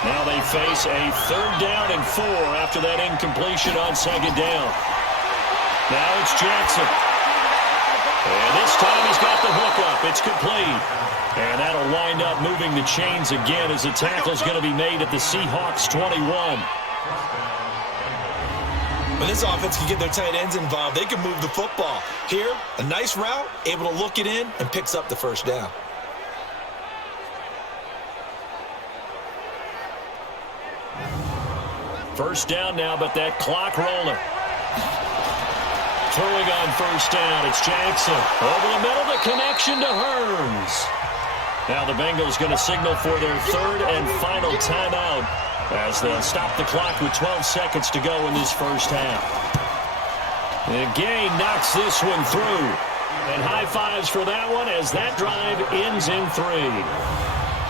Now they face a 3rd down and 4 after that incompletion on 2nd down. Now it's Jackson. And this time he's got the hook up. It's complete. And that'll wind up moving the chains again as the tackle's going to be made at the Seahawks 21. When this offense can get their tight ends involved, they can move the football. Here, a nice route, able to look it in, and picks up the first down. First down now, but that clock rolling. Throwing on first down, it's Jackson. Over the middle, the connection to Hearns. Now the Bengals going to signal for their third and final timeout as they'll stop the clock with 12 seconds to go in this first half. And Gay knocks this one through. And high fives for that one as that drive ends in 3.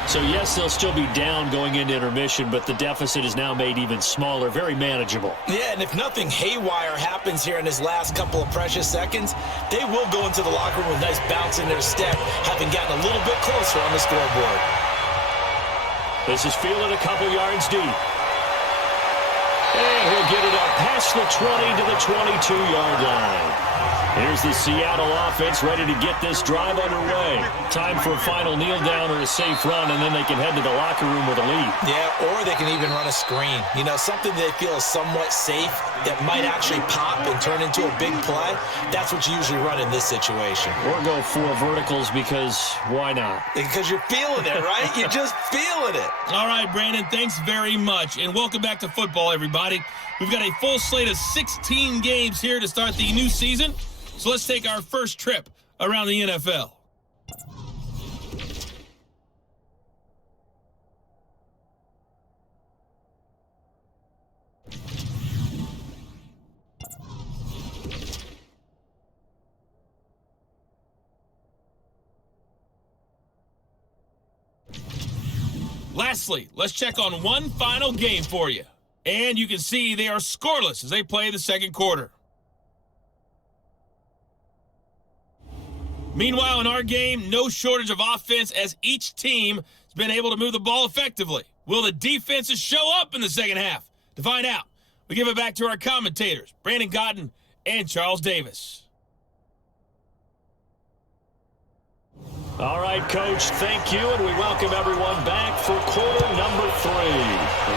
So, yes, they'll still be down going into intermission, but the deficit is now made even smaller, very manageable. Yeah, and if nothing haywire happens here in his last couple of precious seconds, they will go into the locker room with a nice bounce in their step, having gotten a little bit closer on the scoreboard. This is fielded a couple yards deep. And he'll get it up past the 20 to the 22-yard line. Here's the Seattle offense ready to get this drive underway. Time for a final kneel down or a safe run, and then they can head to the locker room with a lead. Yeah, or they can even run a screen. You know, something they feel is somewhat safe that might actually pop and turn into a big play. That's what you usually run in this situation. Or go 4 verticals because why not? Because you're feeling it, right? You're just feeling it. All right, Brandon, thanks very much. And welcome back to football, everybody. We've got a full slate of 16 games here to start the new season. So let's take our first trip around the NFL. Lastly, let's check on one final game for you. And you can see they are scoreless as they play the second quarter. Meanwhile, in our game, no shortage of offense as each team has been able to move the ball effectively. Will the defenses show up in the second half? To find out, we give it back to our commentators, Brandon Cotton and Charles Davis. All right, Coach, thank you, and we welcome everyone back for quarter number 3.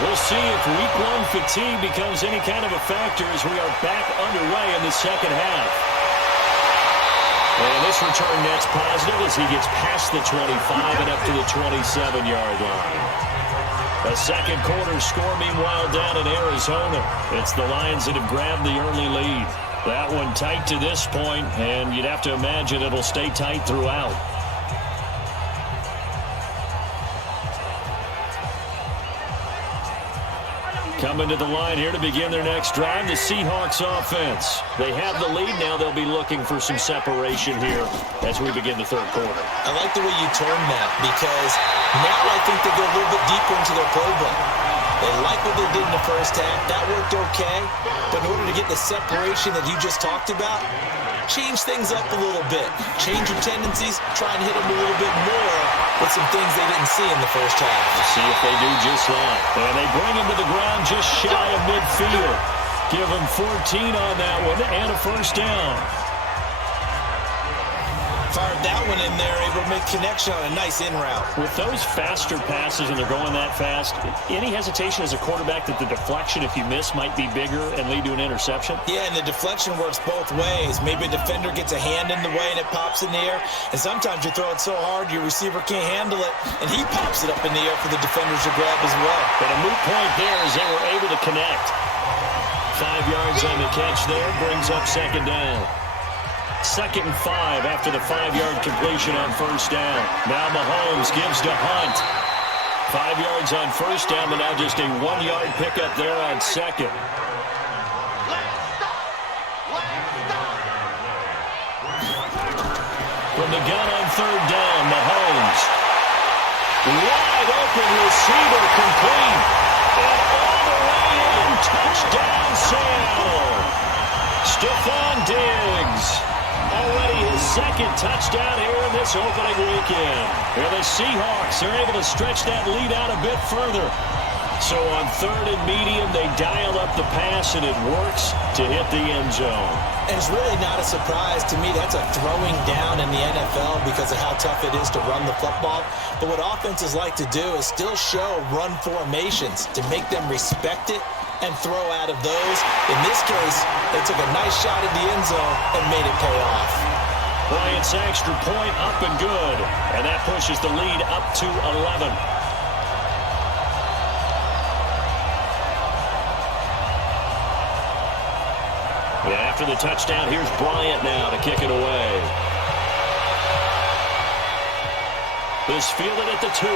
We'll see if week 1 fatigue becomes any kind of a factor as we are back underway in the second half. And this return net's positive as he gets past the 25 and up to the 27-yard line. A second quarter score, meanwhile, down in Arizona. It's the Lions that have grabbed the early lead. That one tight to this point, and you'd have to imagine it'll stay tight throughout. Coming to the line here to begin their next drive, the Seahawks offense. They have the lead now. They'll be looking for some separation here as we begin the third quarter. I like the way you turned that because now I think they go a little bit deeper into their playbook. They like what they did in the first half. That worked okay. But in order to get the separation that you just talked about, change things up a little bit. Change your tendencies. Try and hit them a little bit more with some things they didn't see in the first half. We'll see if they do just that. And they bring him to the ground just shy of midfield. Give him 14 on that one and a first down. Fired that one in there, able to make connection on a nice in route. With those faster passes and they're going that fast, any hesitation as a quarterback that the deflection, if you miss, might be bigger and lead to an interception? Yeah, and the deflection works both ways. Maybe a defender gets a hand in the way and it pops in the air, and sometimes you throw it so hard your receiver can't handle it, and he pops it up in the air for the defenders to grab as well. But a moot point there as they were able to connect. 5 yards on the catch there, brings up second down. 2nd and 5 after the 5-yard completion on first down. Now Mahomes gives to Hunt. 5 yards on first down, but now just a 1-yard pickup there on second. From the gun on third down, Mahomes. Wide open receiver complete. And all the way in, touchdown Seattle. Stephon Diggs. Already his second touchdown here in this opening weekend. And the Seahawks are able to stretch that lead out a bit further. So on 3rd and medium, they dial up the pass, and it works to hit the end zone. And it's really not a surprise to me. That's a throwing down in the NFL because of how tough it is to run the football. But what offenses like to do is still show run formations to make them respect it and throw out of those. In this case, they took a nice shot at the end zone and made it pay off. Bryant's extra point up and good. And that pushes the lead up to 11. Yeah, after the touchdown, here's Bryant now to kick it away. This fielded at the 2.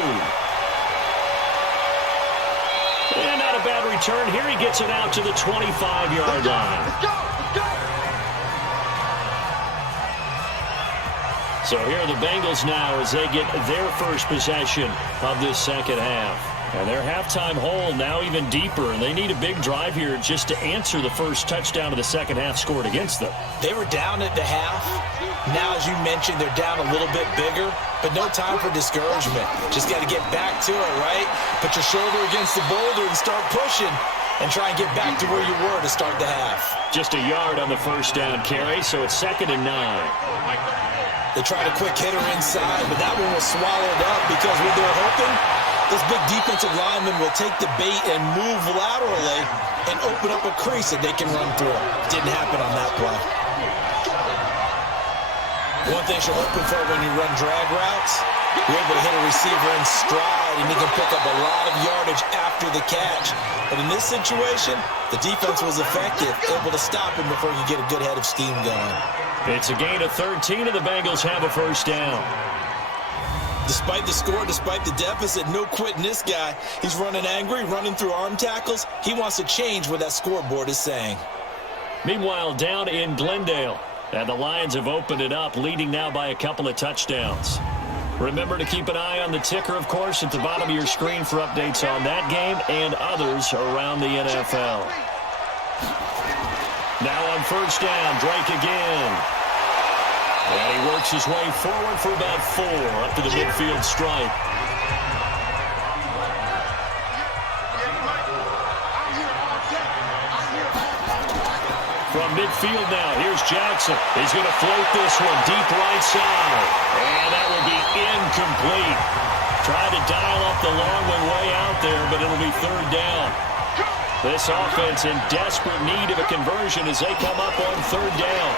And not a bad return. Here he gets it out to the 25-yard line. Let's go! Let's go! So here are the Bengals now as they get their first possession of this second half. And their halftime hole now even deeper, and they need a big drive here just to answer the first touchdown of the second half scored against them. They were down at the half. Now, as you mentioned, they're down a little bit bigger, but no time for discouragement. Just got to get back to it, right? Put your shoulder against the boulder and start pushing and try and get back to where you were to start the half. Just a yard on the first down carry, so it's 2nd and 9. They tried a quick hitter inside, but that one was swallowed up because when they're hoping, this big defensive lineman will take the bait and move laterally and open up a crease that they can run through. Didn't happen on that play. One thing you're hoping for when you run drag routes, you're able to hit a receiver in stride and he can pick up a lot of yardage after the catch. But in this situation, the defense was effective, able to stop him before you get a good head of steam going. It's a gain of 13, and the Bengals have a first down. Despite the score, despite the deficit, no quitting this guy. He's running angry, running through arm tackles. He wants to change what that scoreboard is saying. Meanwhile, down in Glendale, and the Lions have opened it up, leading now by a couple of touchdowns. Remember to keep an eye on the ticker, of course, at the bottom of your screen for updates on that game and others around the NFL. Now on first down, Drake again. And he works his way forward for about 4 up to the midfield stripe. From midfield now, here's Jackson. He's going to float this one deep right side. And that will be incomplete. Tried to dial up the long one way out there, but it'll be 3rd down. This offense in desperate need of a conversion as they come up on 3rd down.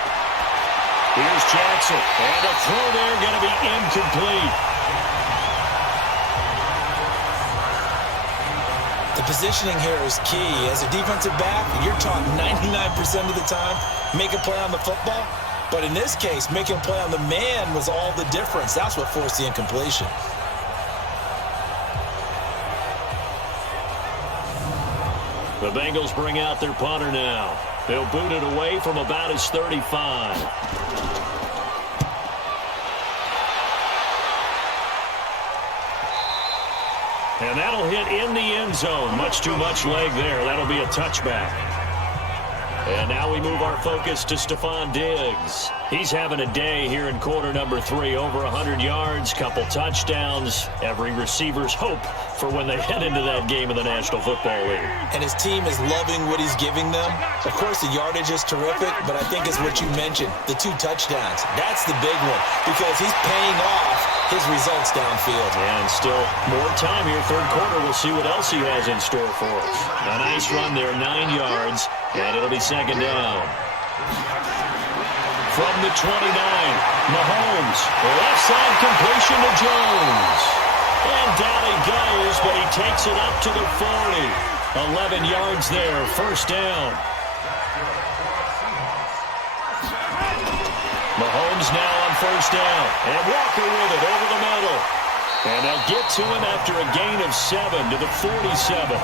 Here's Jackson, and a throw there going to be incomplete. The positioning here is key. As a defensive back, you're taught 99% of the time, make a play on the football. But in this case, making a play on the man was all the difference. That's what forced the incompletion. The Bengals bring out their punter now. They'll boot it away from about his 35. And that'll hit in the end zone. Much too much leg there. That'll be a touchback. And now we move our focus to Stephon Diggs. He's having a day here in quarter number 3. Over 100 yards, couple touchdowns. Every receiver's hope for when they head into that game of the National Football League. And his team is loving what he's giving them. Of course, the yardage is terrific, but I think it's what you mentioned, the 2 touchdowns. That's the big one because he's paying off his results downfield. And still more time here, 3rd quarter. We'll see what else he has in store for us. A nice run there, 9 yards, and it'll be 2nd down. From the 29, Mahomes, left side completion to Jones. And down he goes, but he takes it up to the 40. 11 yards there, 1st down. Mahomes now on 1st down. And Walker with it over the middle. And they'll get to him after a gain of 7 to the 47.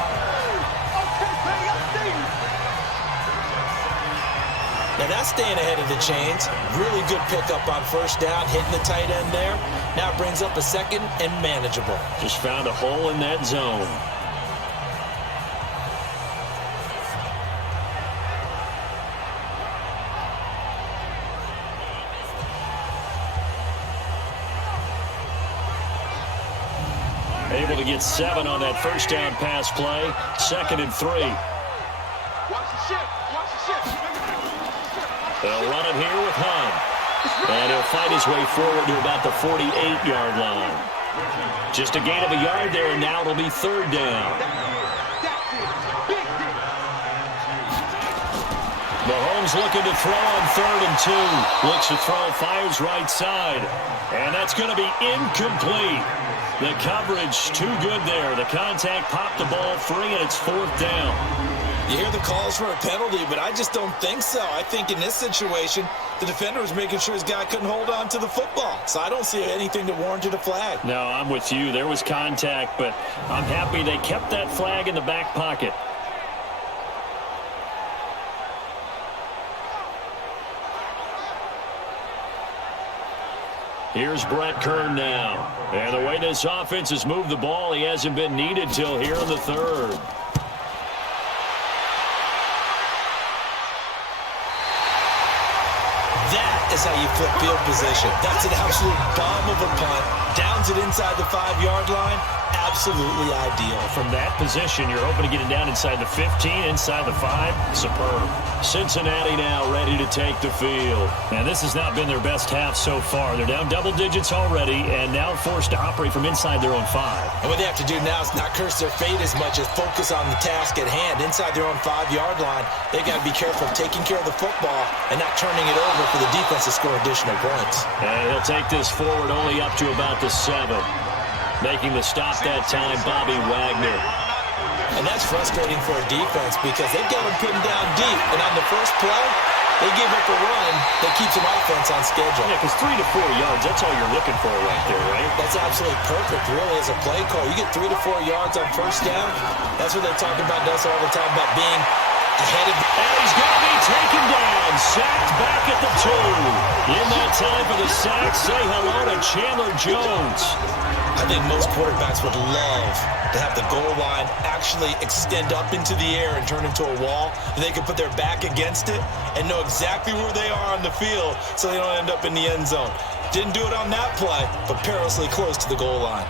Now that's staying ahead of the chains. Really good pickup on 1st down, hitting the tight end there. Now it brings up a 2nd and manageable. Just found a hole in that zone. A able to get 7 on that first down pass play. 2nd and 3. Watch the ship. Watch the ship. They'll run it here with Hunt. And he'll fight his way forward to about the 48-yard line. Just a gain of a yard there, and now it'll be 3rd down. Mahomes looking to throw on 3rd and 2. Looks to throw, fires right side. And that's going to be incomplete. The coverage too good there. The contact popped the ball free, and it's 4th down. You hear the calls for a penalty, but I just don't think so. I think in this situation, the defender was making sure his guy couldn't hold on to the football. So I don't see anything that warranted a flag. No, I'm with you. There was contact, but I'm happy they kept that flag in the back pocket. Here's Brett Kern now. And the way this offense has moved the ball, he hasn't been needed till here in the 3rd. That is how you flip field position. That's an absolute bomb of a punt. Downs it inside the 5-yard line. Absolutely ideal. From that position, you're hoping to get it down inside the 15, inside the 5. Superb. Cincinnati now ready to take the field. And this has not been their best half so far. They're down double digits already and now forced to operate from inside their own 5. And what they have to do now is not curse their fate as much as focus on the task at hand. Inside their own 5-yard line, they got to be careful of taking care of the football and not turning it over for the defense to score additional points. And he'll take this forward only up to about the 7. Making the stop that time, Bobby Wagner. And that's frustrating for a defense because they've got him putting down deep. And on the first play, they give up a run that keeps an offense on schedule. Yeah, because 3 to 4 yards, that's all you're looking for right there, right? That's absolutely perfect, really, as a play call. You get 3 to 4 yards on first down. That's what they talk about us all the time, about being ahead of. And he's going to be taken down, sacked back at the 2. In that time for the sack, say hello to Chandler Jones. I think most quarterbacks would love to have the goal line actually extend up into the air and turn into a wall. And they can put their back against it and know exactly where they are on the field so they don't end up in the end zone. Didn't do it on that play, but perilously close to the goal line.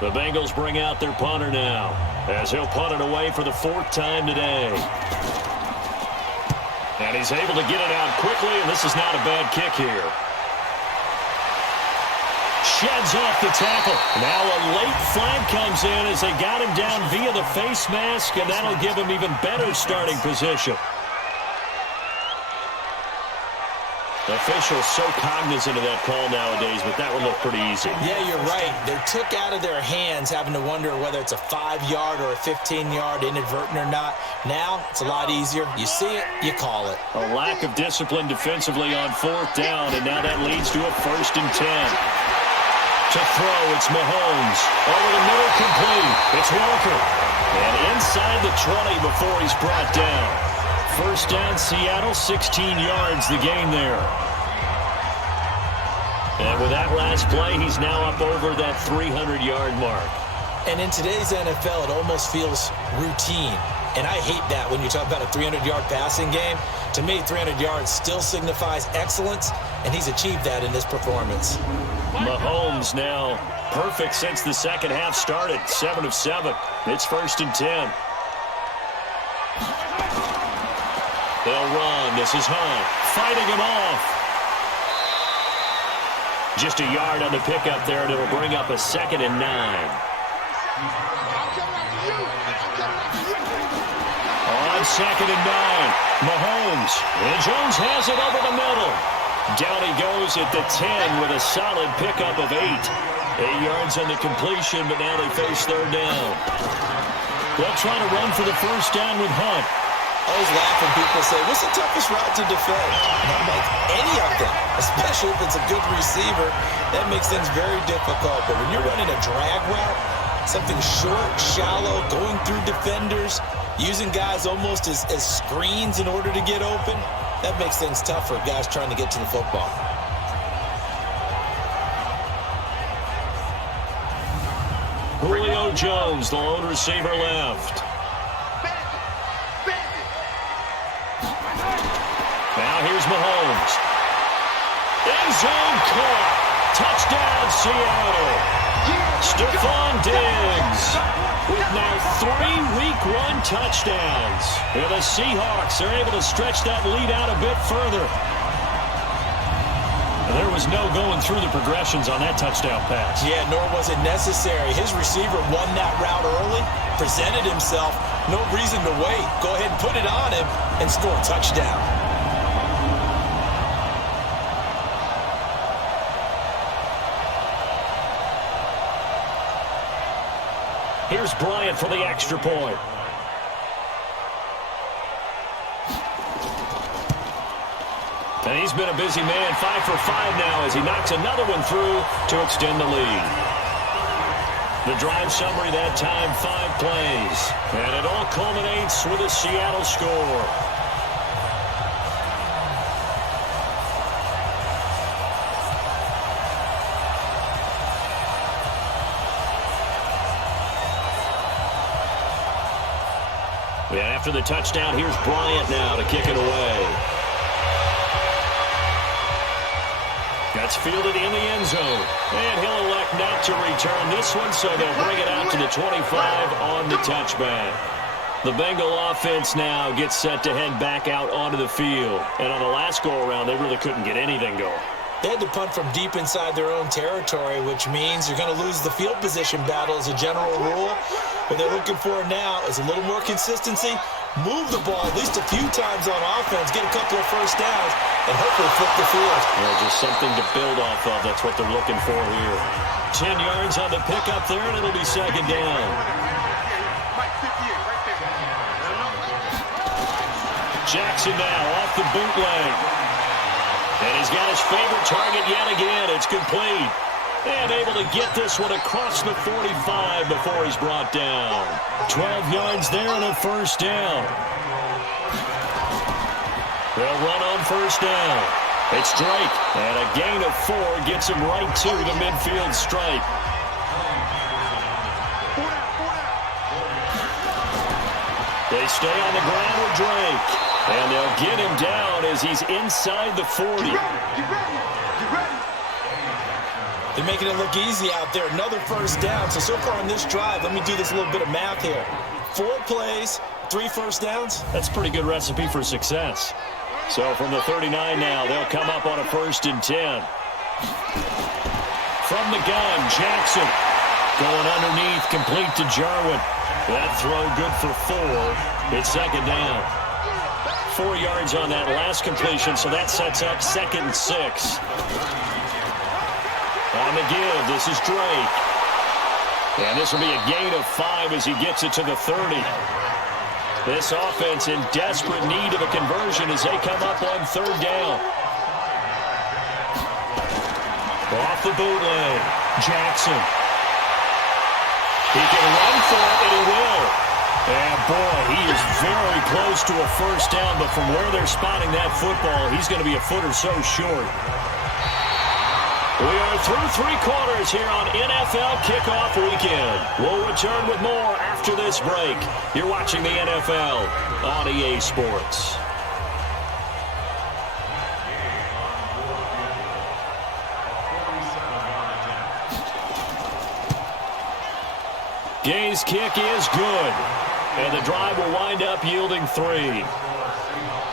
The Bengals bring out their punter now as he'll punt it away for the 4th time today. And he's able to get it out quickly, and this is not a bad kick here. Sheds off the tackle. Now a late flag comes in as they got him down via the face mask, and that'll give him even better starting position. Officials so cognizant of that call nowadays, but that one looked pretty easy. Yeah, you're right. They took out of their hands having to wonder whether it's a 5-yard or a 15-yard, inadvertent or not. Now, it's a lot easier. You see it, you call it. A lack of discipline defensively on 4th down, and now that leads to a 1st and 10. To throw, it's Mahomes. Over the middle, complete. It's Walker. And inside the 20 before he's brought down. 1st down, Seattle, 16 yards, the gain there. And with that last play, he's now up over that 300-yard mark. And in today's NFL, it almost feels routine. And I hate that when you talk about a 300-yard passing game. To me, 300 yards still signifies excellence, and he's achieved that in this performance. Mahomes now perfect since the second half started, 7 of 7. It's 1st and 10. They'll run. This is Hunt fighting him off. Just a yard on the pickup there, and it'll bring up a 2nd and 9. On 2nd and 9, Mahomes. And Jones has it over the middle. Down he goes at the 10 with a solid pickup of 8. 8 yards on the completion, but now they face 3rd down. They'll try to run for the 1st down with Hunt. I always laugh when people say, what's the toughest route to defend? And I'm like, any of them, especially if it's a good receiver. That makes things very difficult. But when you're running a drag route, something short, shallow, going through defenders, using guys almost as screens in order to get open, that makes things tough for guys trying to get to the football. Julio Jones, the lone receiver left. Mahomes. End zone caught. Touchdown, Seattle. Stephon Diggs with now 3 Week 1 touchdowns. And the Seahawks are able to stretch that lead out a bit further. And there was no going through the progressions on that touchdown pass. Yeah, nor was it necessary. His receiver won that route early, presented himself. No reason to wait. Go ahead and put it on him and score a touchdown. Here's Bryant for the extra point. And he's been a busy man, 5 for 5 now as he knocks another one through to extend the lead. The drive summary that time, 5 plays. And it all culminates with a Seattle score. And after the touchdown, here's Bryant now to kick it away. That's fielded in the end zone. And he'll elect not to return this one, so they'll bring it out to the 25 on the touchback. The Bengal offense now gets set to head back out onto the field. And on the last go-around, they really couldn't get anything going. They had to punt from deep inside their own territory, which means you're going to lose the field position battle as a general rule. What they're looking for now is a little more consistency, move the ball at least a few times on offense, get a couple of first downs, and hopefully flip the field. Yeah, just something to build off of. That's what they're looking for here. 10 yards on the pickup there, and it'll be second down. Jackson now off the bootleg. And he's got his favorite target yet again. It's complete. And able to get this one across the 45 before he's brought down. 12 yards there and a first down. They'll run on first down. It's Drake. And a gain of 4 gets him right to the midfield stripe. They stay on the ground with Drake. And they'll get him down as he's inside the 40. They're making it look easy out there. Another first down. So far on this drive, let me do this little bit of math here. 4 plays, 3 first downs. That's a pretty good recipe for success. So from the 39 now, they'll come up on a 1st and 10. From the gun, Jackson going underneath, complete to Jarwin. That throw good for 4. It's second down. 4 yards on that last completion, so that sets up 2nd and 6. On the give, this is Drake. And this will be a gain of 5 as he gets it to the 30. This offense in desperate need of a conversion as they come up on 3rd down. Off the bootleg, Jackson. He can run for it, and he will. And, boy, he is very close to a first down, but from where they're spotting that football, he's going to be a foot or so short. We are through 3 quarters here on NFL Kickoff Weekend. We'll return with more after this break. You're watching the NFL on EA Sports. Gay's kick is good. And the drive will wind up yielding 3.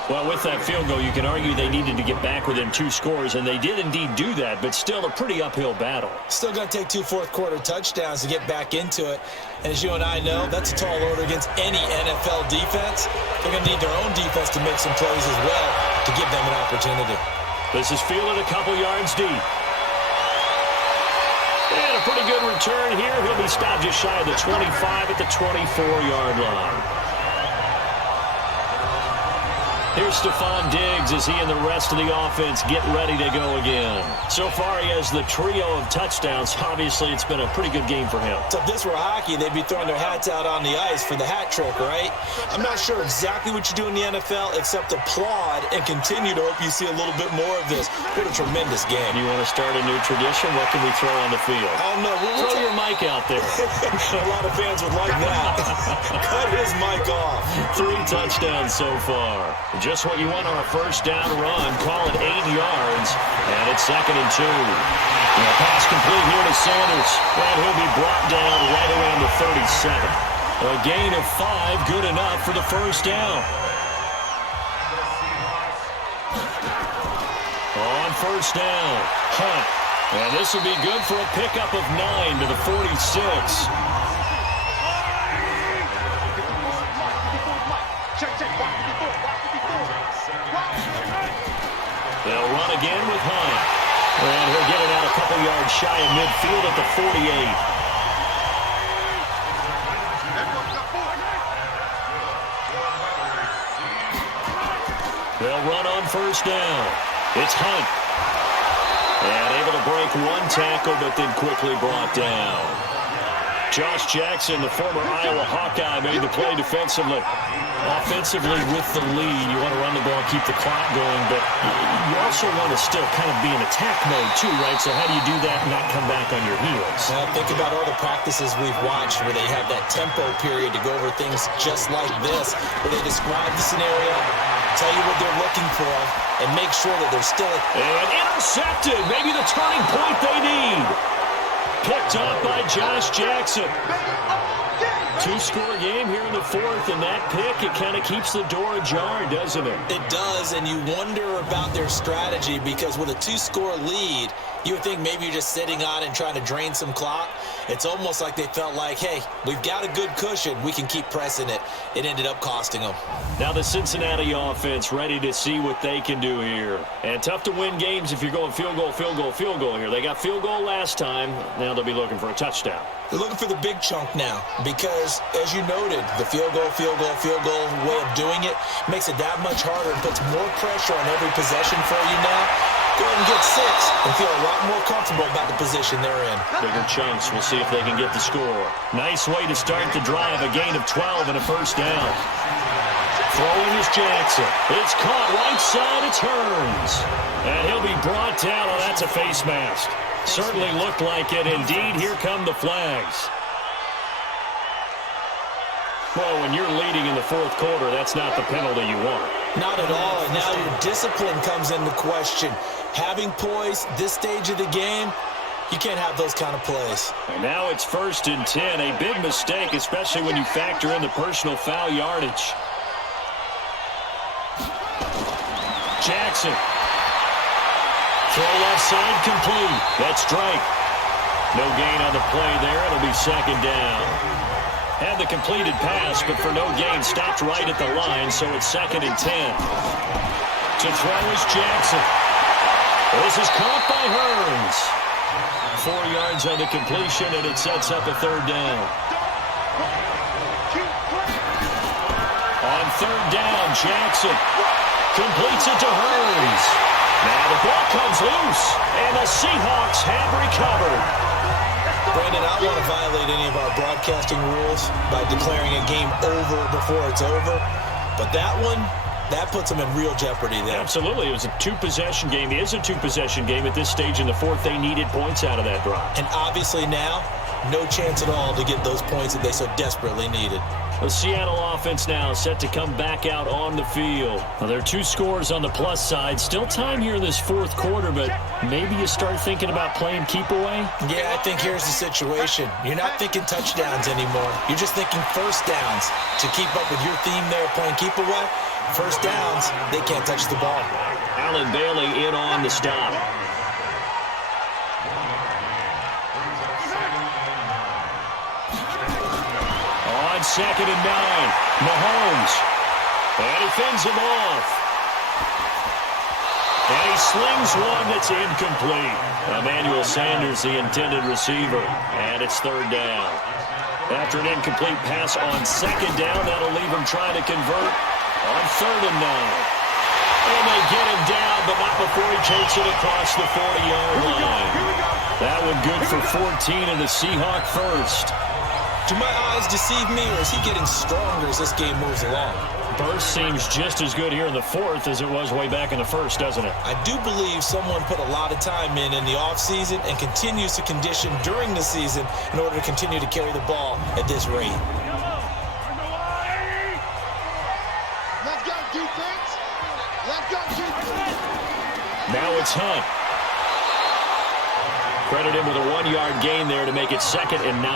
Well, with that field goal, you can argue they needed to get back within 2 scores, and they did indeed do that, but still a pretty uphill battle. Still going to take 2 fourth-quarter touchdowns to get back into it. And as you and I know, that's a tall order against any NFL defense. They're going to need their own defense to make some plays as well to give them an opportunity. This is fielded a couple yards deep. And a pretty good return here. He'll be stopped just shy of the 25 at the 24-yard line. Here's Stephon Diggs as he and the rest of the offense get ready to go again. So far, he has the trio of touchdowns. Obviously, it's been a pretty good game for him. So if this were hockey, they'd be throwing their hats out on the ice for the hat trick, right? I'm not sure exactly what you do in the NFL except applaud and continue to hope you see a little bit more of this. What a tremendous game. You want to start a new tradition? What can we throw on the field? Oh, no. Throw your mic out there. A lot of fans would like that. Cut his mic off. 3 touchdowns so far. just what you want on a first down run. Call it 8 yards, and it's 2nd and 2. And a pass complete here to Sanders, and he'll be brought down right around the 37. A gain of 5, good enough for the first down. On first down, Hunt. And this will be good for a pickup of 9 to the 46. They'll run again with Hunt. And he'll get it out a couple yards shy of midfield at the 48. They'll run on first down. It's Hunt. And able to break one tackle, but then quickly brought down. Josh Jackson, the former Iowa Hawkeye, made the play defensively. Offensively with the lead, you want to run the ball, keep the clock going, but you also want to still kind of be in attack mode too, right? So how do you do that and not come back on your heels? Now think about all the practices we've watched where they have that tempo period to go over things just like this, where they describe the scenario, tell you what they're looking for, and make sure that they're still... And intercepted! Maybe the turning point they need. Picked up by Josh Jackson. 2-score game here in the 4th, and that pick, it kind of keeps the door ajar, doesn't it? It does, and you wonder about their strategy because with a 2-score lead, you would think maybe you're just sitting on it and trying to drain some clock. It's almost like they felt like, hey, we've got a good cushion. We can keep pressing it. It ended up costing them. Now the Cincinnati offense ready to see what they can do here. And tough to win games if you're going field goal, field goal, field goal here. They got field goal last time. Now they'll be looking for a touchdown. They're looking for the big chunk now because, as you noted, the field goal way of doing it makes it that much harder and puts more pressure on every possession for you now. Go ahead and get 6 and feel a lot more comfortable about the position they're in. Bigger chunks. We'll see if they can get the score. Nice way to start the drive. A gain of 12 and a first down. Throwing is Jackson. It's caught right side. It turns. And he'll be brought down. Oh, that's a face mask. Certainly looked like it. Indeed, here come the flags. Well, when you're leading in the 4th quarter, that's not the penalty you want. Not at all, and now your discipline comes into question. Having poise this stage of the game, you can't have those kind of plays. And now it's 1st and 10, a big mistake, especially when you factor in the personal foul yardage. Jackson. Throw left side complete. That's Drake. No gain on the play there. It'll be 2nd down. Had the completed pass, but for no gain, stopped right at the line, so it's 2nd and 10. To throw is Jackson. This is caught by Hearns. 4 yards on the completion, and it sets up a 3rd down. On 3rd down, Jackson completes it to Hearns. Now the ball comes loose, and the Seahawks have recovered. Brandon, I don't want to violate any of our broadcasting rules by declaring a game over before it's over. But that one, that puts them in real jeopardy there. Absolutely. It was a 2-possession game. It is a 2-possession game at this stage in the 4th. They needed points out of that drive. And obviously now, no chance at all to get those points that they so desperately needed. The Seattle offense now set to come back out on the field. Well, there are 2 scores on the plus side. Still time here in this 4th quarter, but maybe you start thinking about playing keep away? Yeah, I think here's the situation. You're not thinking touchdowns anymore. You're just thinking first downs. To keep up with your theme there, playing keep away, first downs, they can't touch the ball. Allen Bailey in on the stop. On 2nd and 9, Mahomes. And he fends him off. And he slings one that's incomplete. Emmanuel Sanders, the intended receiver. And it's 3rd down. After an incomplete pass on 2nd down, that'll leave him trying to convert on 3rd and 9. And they get him down, but not before he takes it across the 40-yard line. That one good for 14 in the Seahawk first. Do my eyes deceive me, or is he getting stronger as this game moves along? Burst seems just as good here in the 4th as it was way back in the 1st, doesn't it? I do believe someone put a lot of time in the offseason and continues to condition during the season in order to continue to carry the ball at this rate. Let's go, defense. it's Hunt. Credit him with a 1-yard gain there to make it 2nd and 9.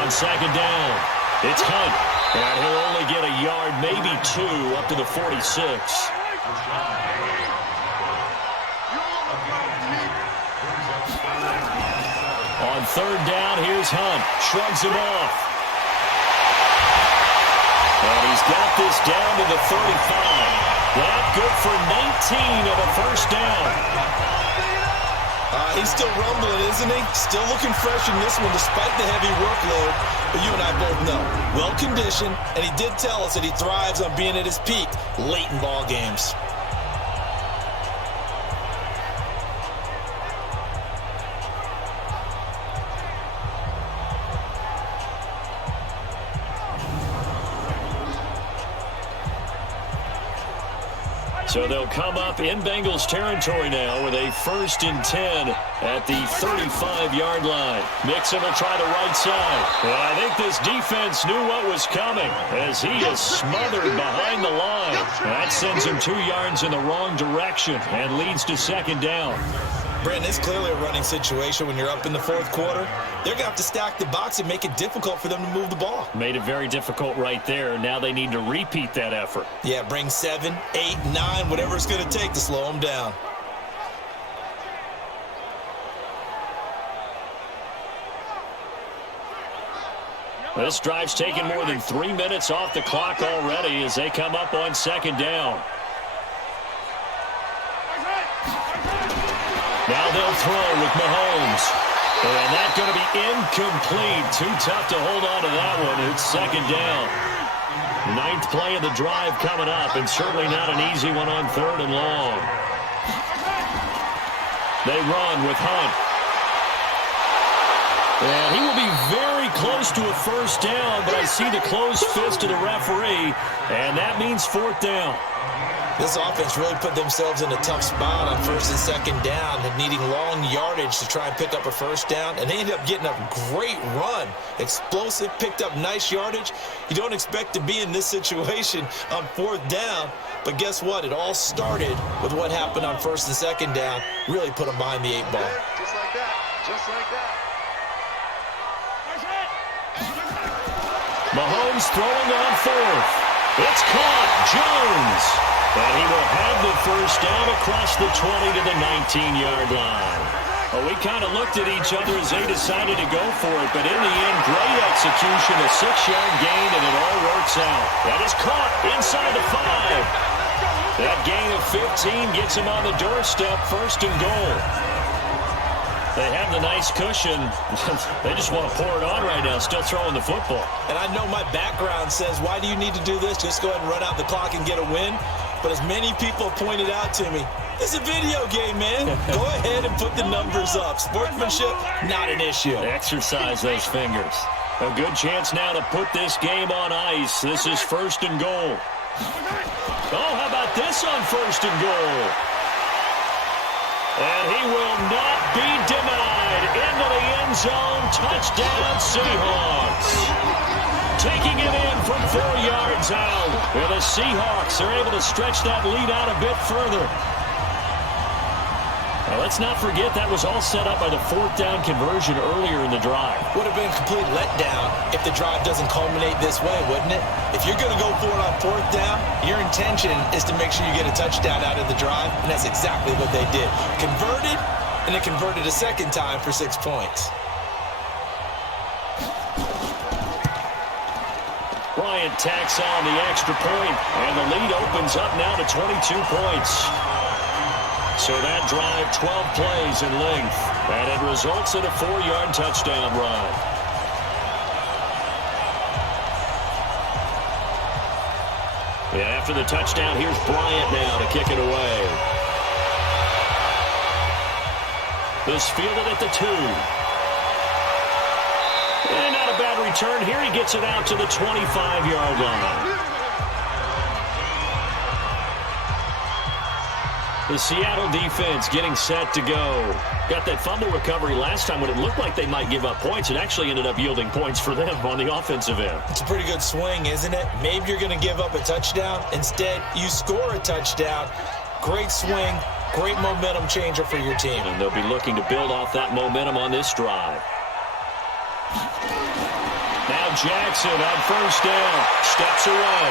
On 2nd down, it's Hunt. And he'll only get a yard, maybe 2, up to the 46. On 3rd down, here's Hunt. Shrugs him off. And he's got this down to the 35. That good for 19 of a 1st down. He's still rumbling, isn't he? Still looking fresh in this one despite the heavy workload. But you and I both know, well-conditioned, and he did tell us that he thrives on being at his peak late in ball games. So they'll come up in Bengals territory now with a 1st and 10 at the 35-yard line. Mixon will try the right side. And I think this defense knew what was coming as he is smothered behind the line. That sends him 2 yards in the wrong direction and leads to 2nd down. Brandon, it's clearly a running situation when you're up in the 4th quarter. They're going to have to stack the box and make it difficult for them to move the ball. Made it very difficult right there. Now they need to repeat that effort. Yeah, bring 7, 8, 9, whatever it's going to take to slow them down. This drive's taken more than 3 minutes off the clock already as they come up on 2nd down. Now they'll throw with Mahomes. And that's going to be incomplete. Too tough to hold on to that one. It's 2nd down. 9th play of the drive coming up, and certainly not an easy one on 3rd and long. They run with Hunt. And he will be very close to a 1st down, but I see the closed fist of the referee, and that means 4th down. This offense really put themselves in a tough spot on 1st and 2nd down and needing long yardage to try and pick up a 1st down. And they ended up getting a great run. Explosive, picked up nice yardage. You don't expect to be in this situation on 4th down. But guess what? It all started with what happened on 1st and 2nd down. Really put them behind the 8 ball. Just like that. Just like that. Mahomes throwing on 4th. It's caught. Jones. And he will have the 1st down across the 20 to the 19-yard line. Well, we kind of looked at each other as they decided to go for it, but in the end, great execution, a 6-yard gain, and it all works out. That is caught inside the 5. That gain of 15 gets him on the doorstep, 1st and goal. They have the nice cushion. They just want to pour it on right now, still throwing the football. And I know my background says, why do you need to do this? Just go ahead and run out the clock and get a win. But as many people pointed out to me, it's a video game, man. Go ahead and put the numbers up. Sportsmanship, not an issue. Exercise those fingers. A good chance now to put this game on ice. This is 1st and goal. Oh, how about this on 1st and goal? And he will not be denied. Into the end zone. Touchdown, Seahawks. Taking it in from 4 yards out. And the Seahawks are able to stretch that lead out a bit further. Now, let's not forget that was all set up by the 4th down conversion earlier in the drive. Would have been a complete letdown if the drive doesn't culminate this way, wouldn't it? If you're going to go for it on 4th down, your intention is to make sure you get a touchdown out of the drive, and that's exactly what they did. Converted, and they converted a 2nd time for 6 points. Bryant tacks on the extra point, and the lead opens up now to 22 points. So that drive, 12 plays in length, and it results in a 4-yard touchdown run. Yeah, after the touchdown, here's Bryant now to kick it away. This fielded at the 2. And not a bad return here. He gets it out to the 25-yard line. The Seattle defense getting set to go. Got that fumble recovery last time when it looked like they might give up points. It actually ended up yielding points for them on the offensive end. It's a pretty good swing, isn't it? Maybe you're going to give up a touchdown. Instead, you score a touchdown. Great swing, great momentum changer for your team. And they'll be looking to build off that momentum on this drive. Now Jackson on first down. Steps away.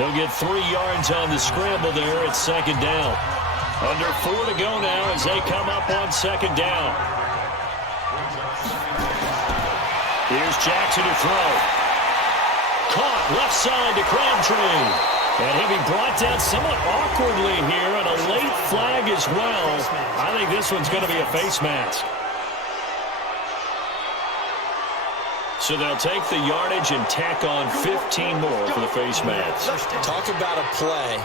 He'll get 3 yards on the scramble there at second down. Under 4 to go now as they come up on second down. Here's Jackson to throw. Caught left side to Crabtree. And he'll be brought down somewhat awkwardly here, and a late flag as well. I think this one's going to be a face mask. So they'll take the yardage and tack on 15 more for the face mask. Talk about a play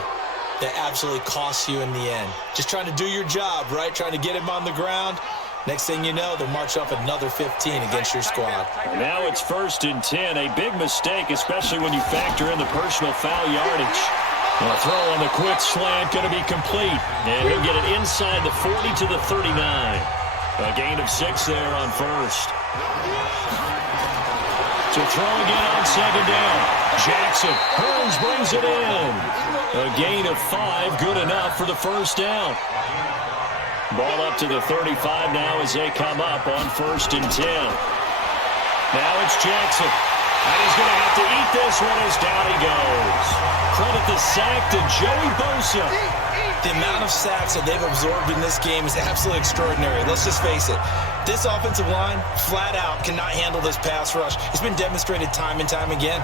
that absolutely costs you in the end. Just trying to do your job, right? Trying to get him on the ground. Next thing you know, they'll march up another 15 against your squad. Now it's 1st and 10. A big mistake, especially when you factor in the personal foul yardage. The throw on the quick slant going to be complete. And he'll get it inside the 40 to the 39. A gain of 6 there on first. To throw again on second down. Jackson. Hearns brings it in. A gain of 5, good enough for the first down. Ball up to the 35 now as they come up on 1st and 10. Now it's Jackson. And he's going to have to eat this one as down he goes. Credit the sack to Joey Bosa. The amount of sacks that they've absorbed in this game is absolutely extraordinary. Let's just face it. This offensive line, flat out, cannot handle this pass rush. It's been demonstrated time and time again.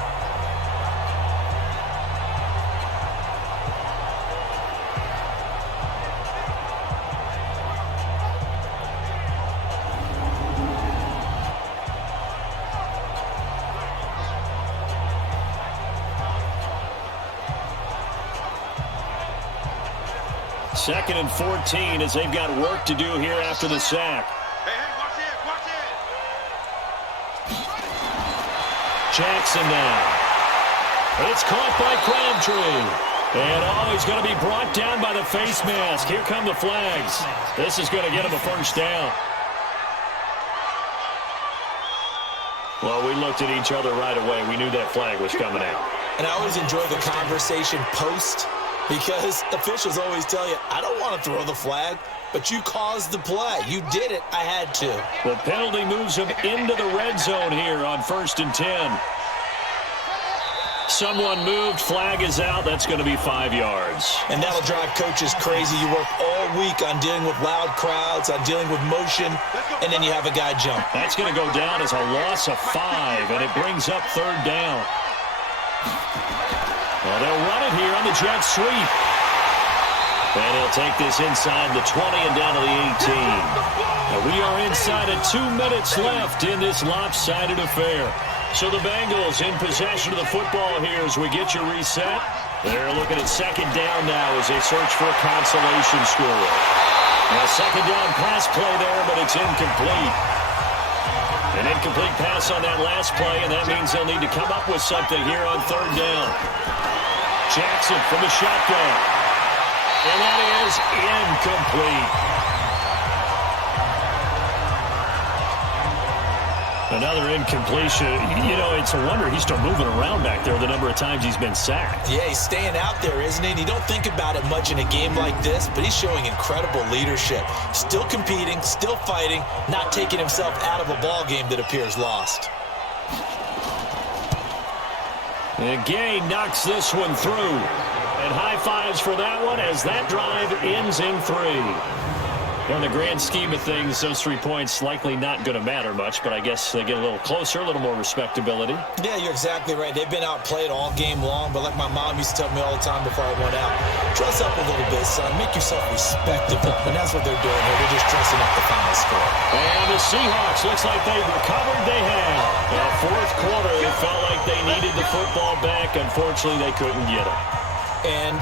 Second and 14 as they've got work to do here after the sack. Hey, watch it. Jackson now. It's caught by Crabtree. And he's going to be brought down by the face mask. Here come the flags. This is going to get him a first down. Well, we looked at each other right away. We knew that flag was coming out. And I always enjoy the conversation post, because officials always tell you, I don't want to throw the flag, but you caused the play. You did it. I had to. The penalty moves him into the red zone here on 1st and 10. Someone moved. Flag is out. That's going to be 5 yards. And that'll drive coaches crazy. You work all week on dealing with loud crowds, on dealing with motion, and then you have a guy jump. That's going to go down as a loss of 5, and it brings up 3rd down. Well, they'll run it here on the jet sweep. And he'll take this inside the 20 and down to the 18. Now we are inside of 2 minutes left in this lopsided affair. So the Bengals in possession of the football here as we get you reset. They're looking at second down now as they search for a consolation score. Now second down pass play there, but it's incomplete. An incomplete pass on that last play, and that means they'll need to come up with something here on 3rd down. Jackson from the shotgun. And that is incomplete. Another incompletion. You know, it's a wonder he's still moving around back there the number of times he's been sacked. Yeah, he's staying out there, isn't he? And you don't think about it much in a game like this, but he's showing incredible leadership. Still competing, still fighting, not taking himself out of a ball game that appears lost. And Gay knocks this one through. And high fives for that one as that drive ends in 3. In the grand scheme of things, those 3 points likely not going to matter much, but I guess they get a little closer, a little more respectability. Yeah, you're exactly right. They've been outplayed all game long, but like my mom used to tell me all the time before I went out, dress up a little bit, son. Make yourself respectable. And that's what they're doing here. They're just dressing up the final score. And the Seahawks, looks like they've recovered. They have. The 4th quarter, it felt like they needed the football back. Unfortunately, they couldn't get it. And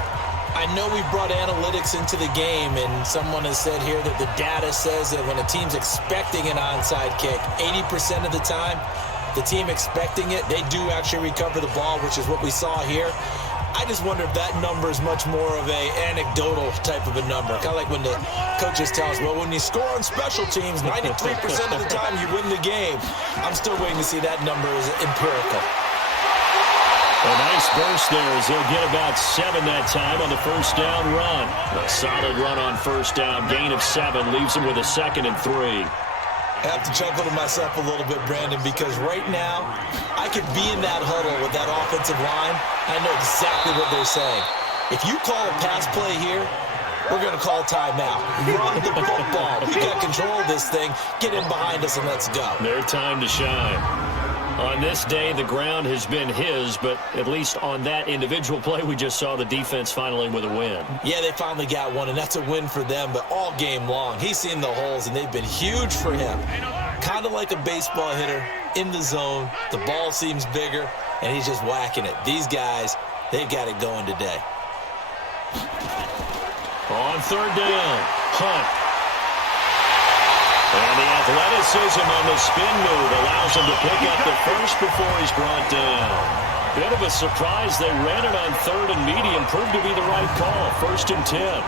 I know we've brought analytics into the game, and someone has said here that the data says that when a team's expecting an onside kick, 80% of the time, the team expecting it, they do actually recover the ball, which is what we saw here. I just wonder if that number is much more of a anecdotal type of a number. Kind of like when the coaches tell us, well, when you score on special teams, 93% of the time you win the game. I'm still waiting to see that number is empirical. A nice burst there as they'll get about 7 that time on the first down run. A solid run on first down. Gain of 7 leaves them with a 2nd and 3. I have to chuckle to myself a little bit, Brandon, because right now I could be in that huddle with that offensive line. I know exactly what they're saying. If you call a pass play here, we're going to call timeout. Run the football. We got control of this thing. Get in behind us and let's go. Their time to shine. On this day, the ground has been his, but at least on that individual play, we just saw the defense finally with a win. Yeah, they finally got one, and that's a win for them, but all game long, he's seen the holes, and they've been huge for him. Kind of like a baseball hitter in the zone. The ball seems bigger, and he's just whacking it. These guys, they've got it going today. On third down, Hunt. And the athleticism on the spin move allows him to pick up the first before he's brought down. Bit of a surprise. They ran it on 3rd and medium. Proved to be the right call. 1st and 10.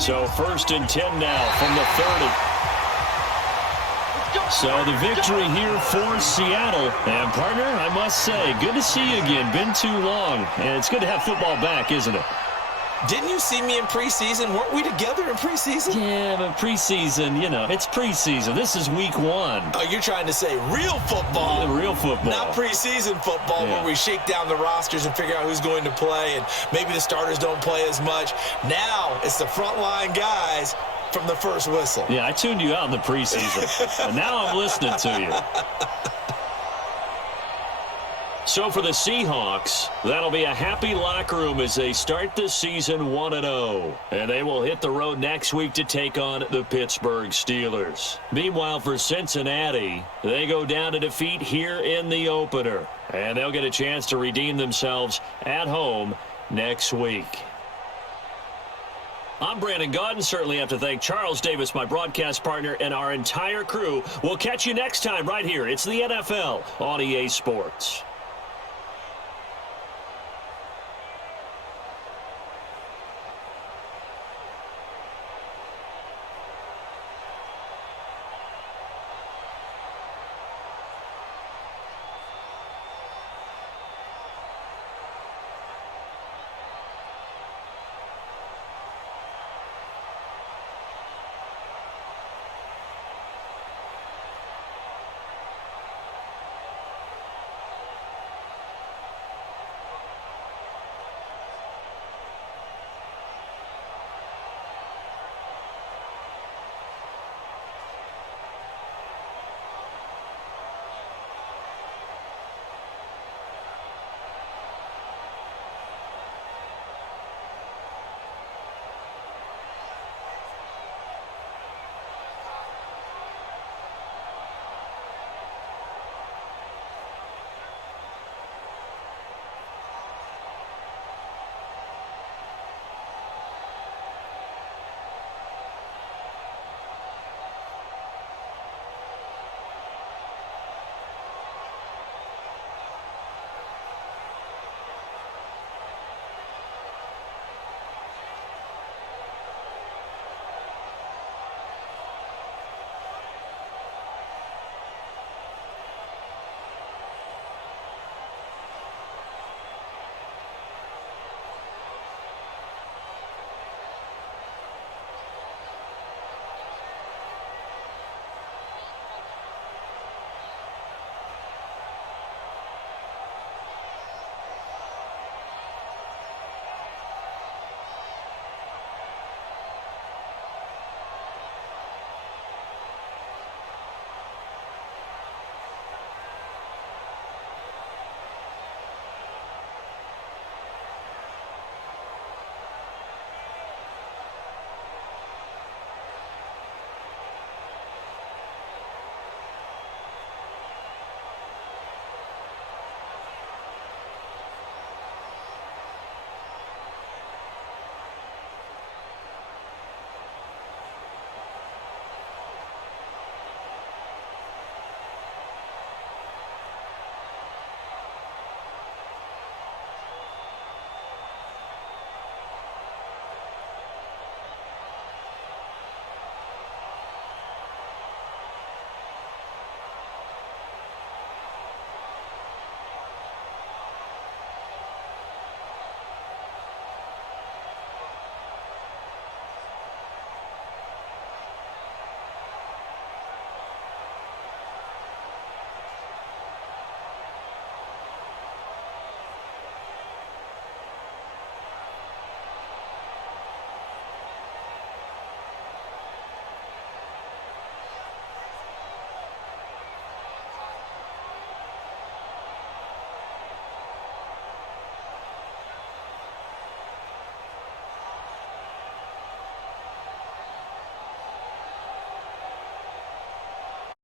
So 1st and 10 now from the 30. So the victory here for Seattle. And, partner, I must say, good to see you again. Been too long. And it's good to have football back, isn't it? Didn't you see me in preseason? Weren't we together in preseason? Yeah, but preseason, it's preseason. This is week 1. Oh, you're trying to say real football. Real football. Not preseason football where we shake down the rosters and figure out who's going to play, and maybe the starters don't play as much. Now it's the frontline guys from the first whistle. Yeah, I tuned you out in the preseason, and now I'm listening to you. So for the Seahawks, that'll be a happy locker room as they start the season 1-0. And they will hit the road next week to take on the Pittsburgh Steelers. Meanwhile, for Cincinnati, they go down to defeat here in the opener. And they'll get a chance to redeem themselves at home next week. I'm Brandon Gaudin. Certainly have to thank Charles Davis, my broadcast partner, and our entire crew. We'll catch you next time right here. It's the NFL on EA Sports.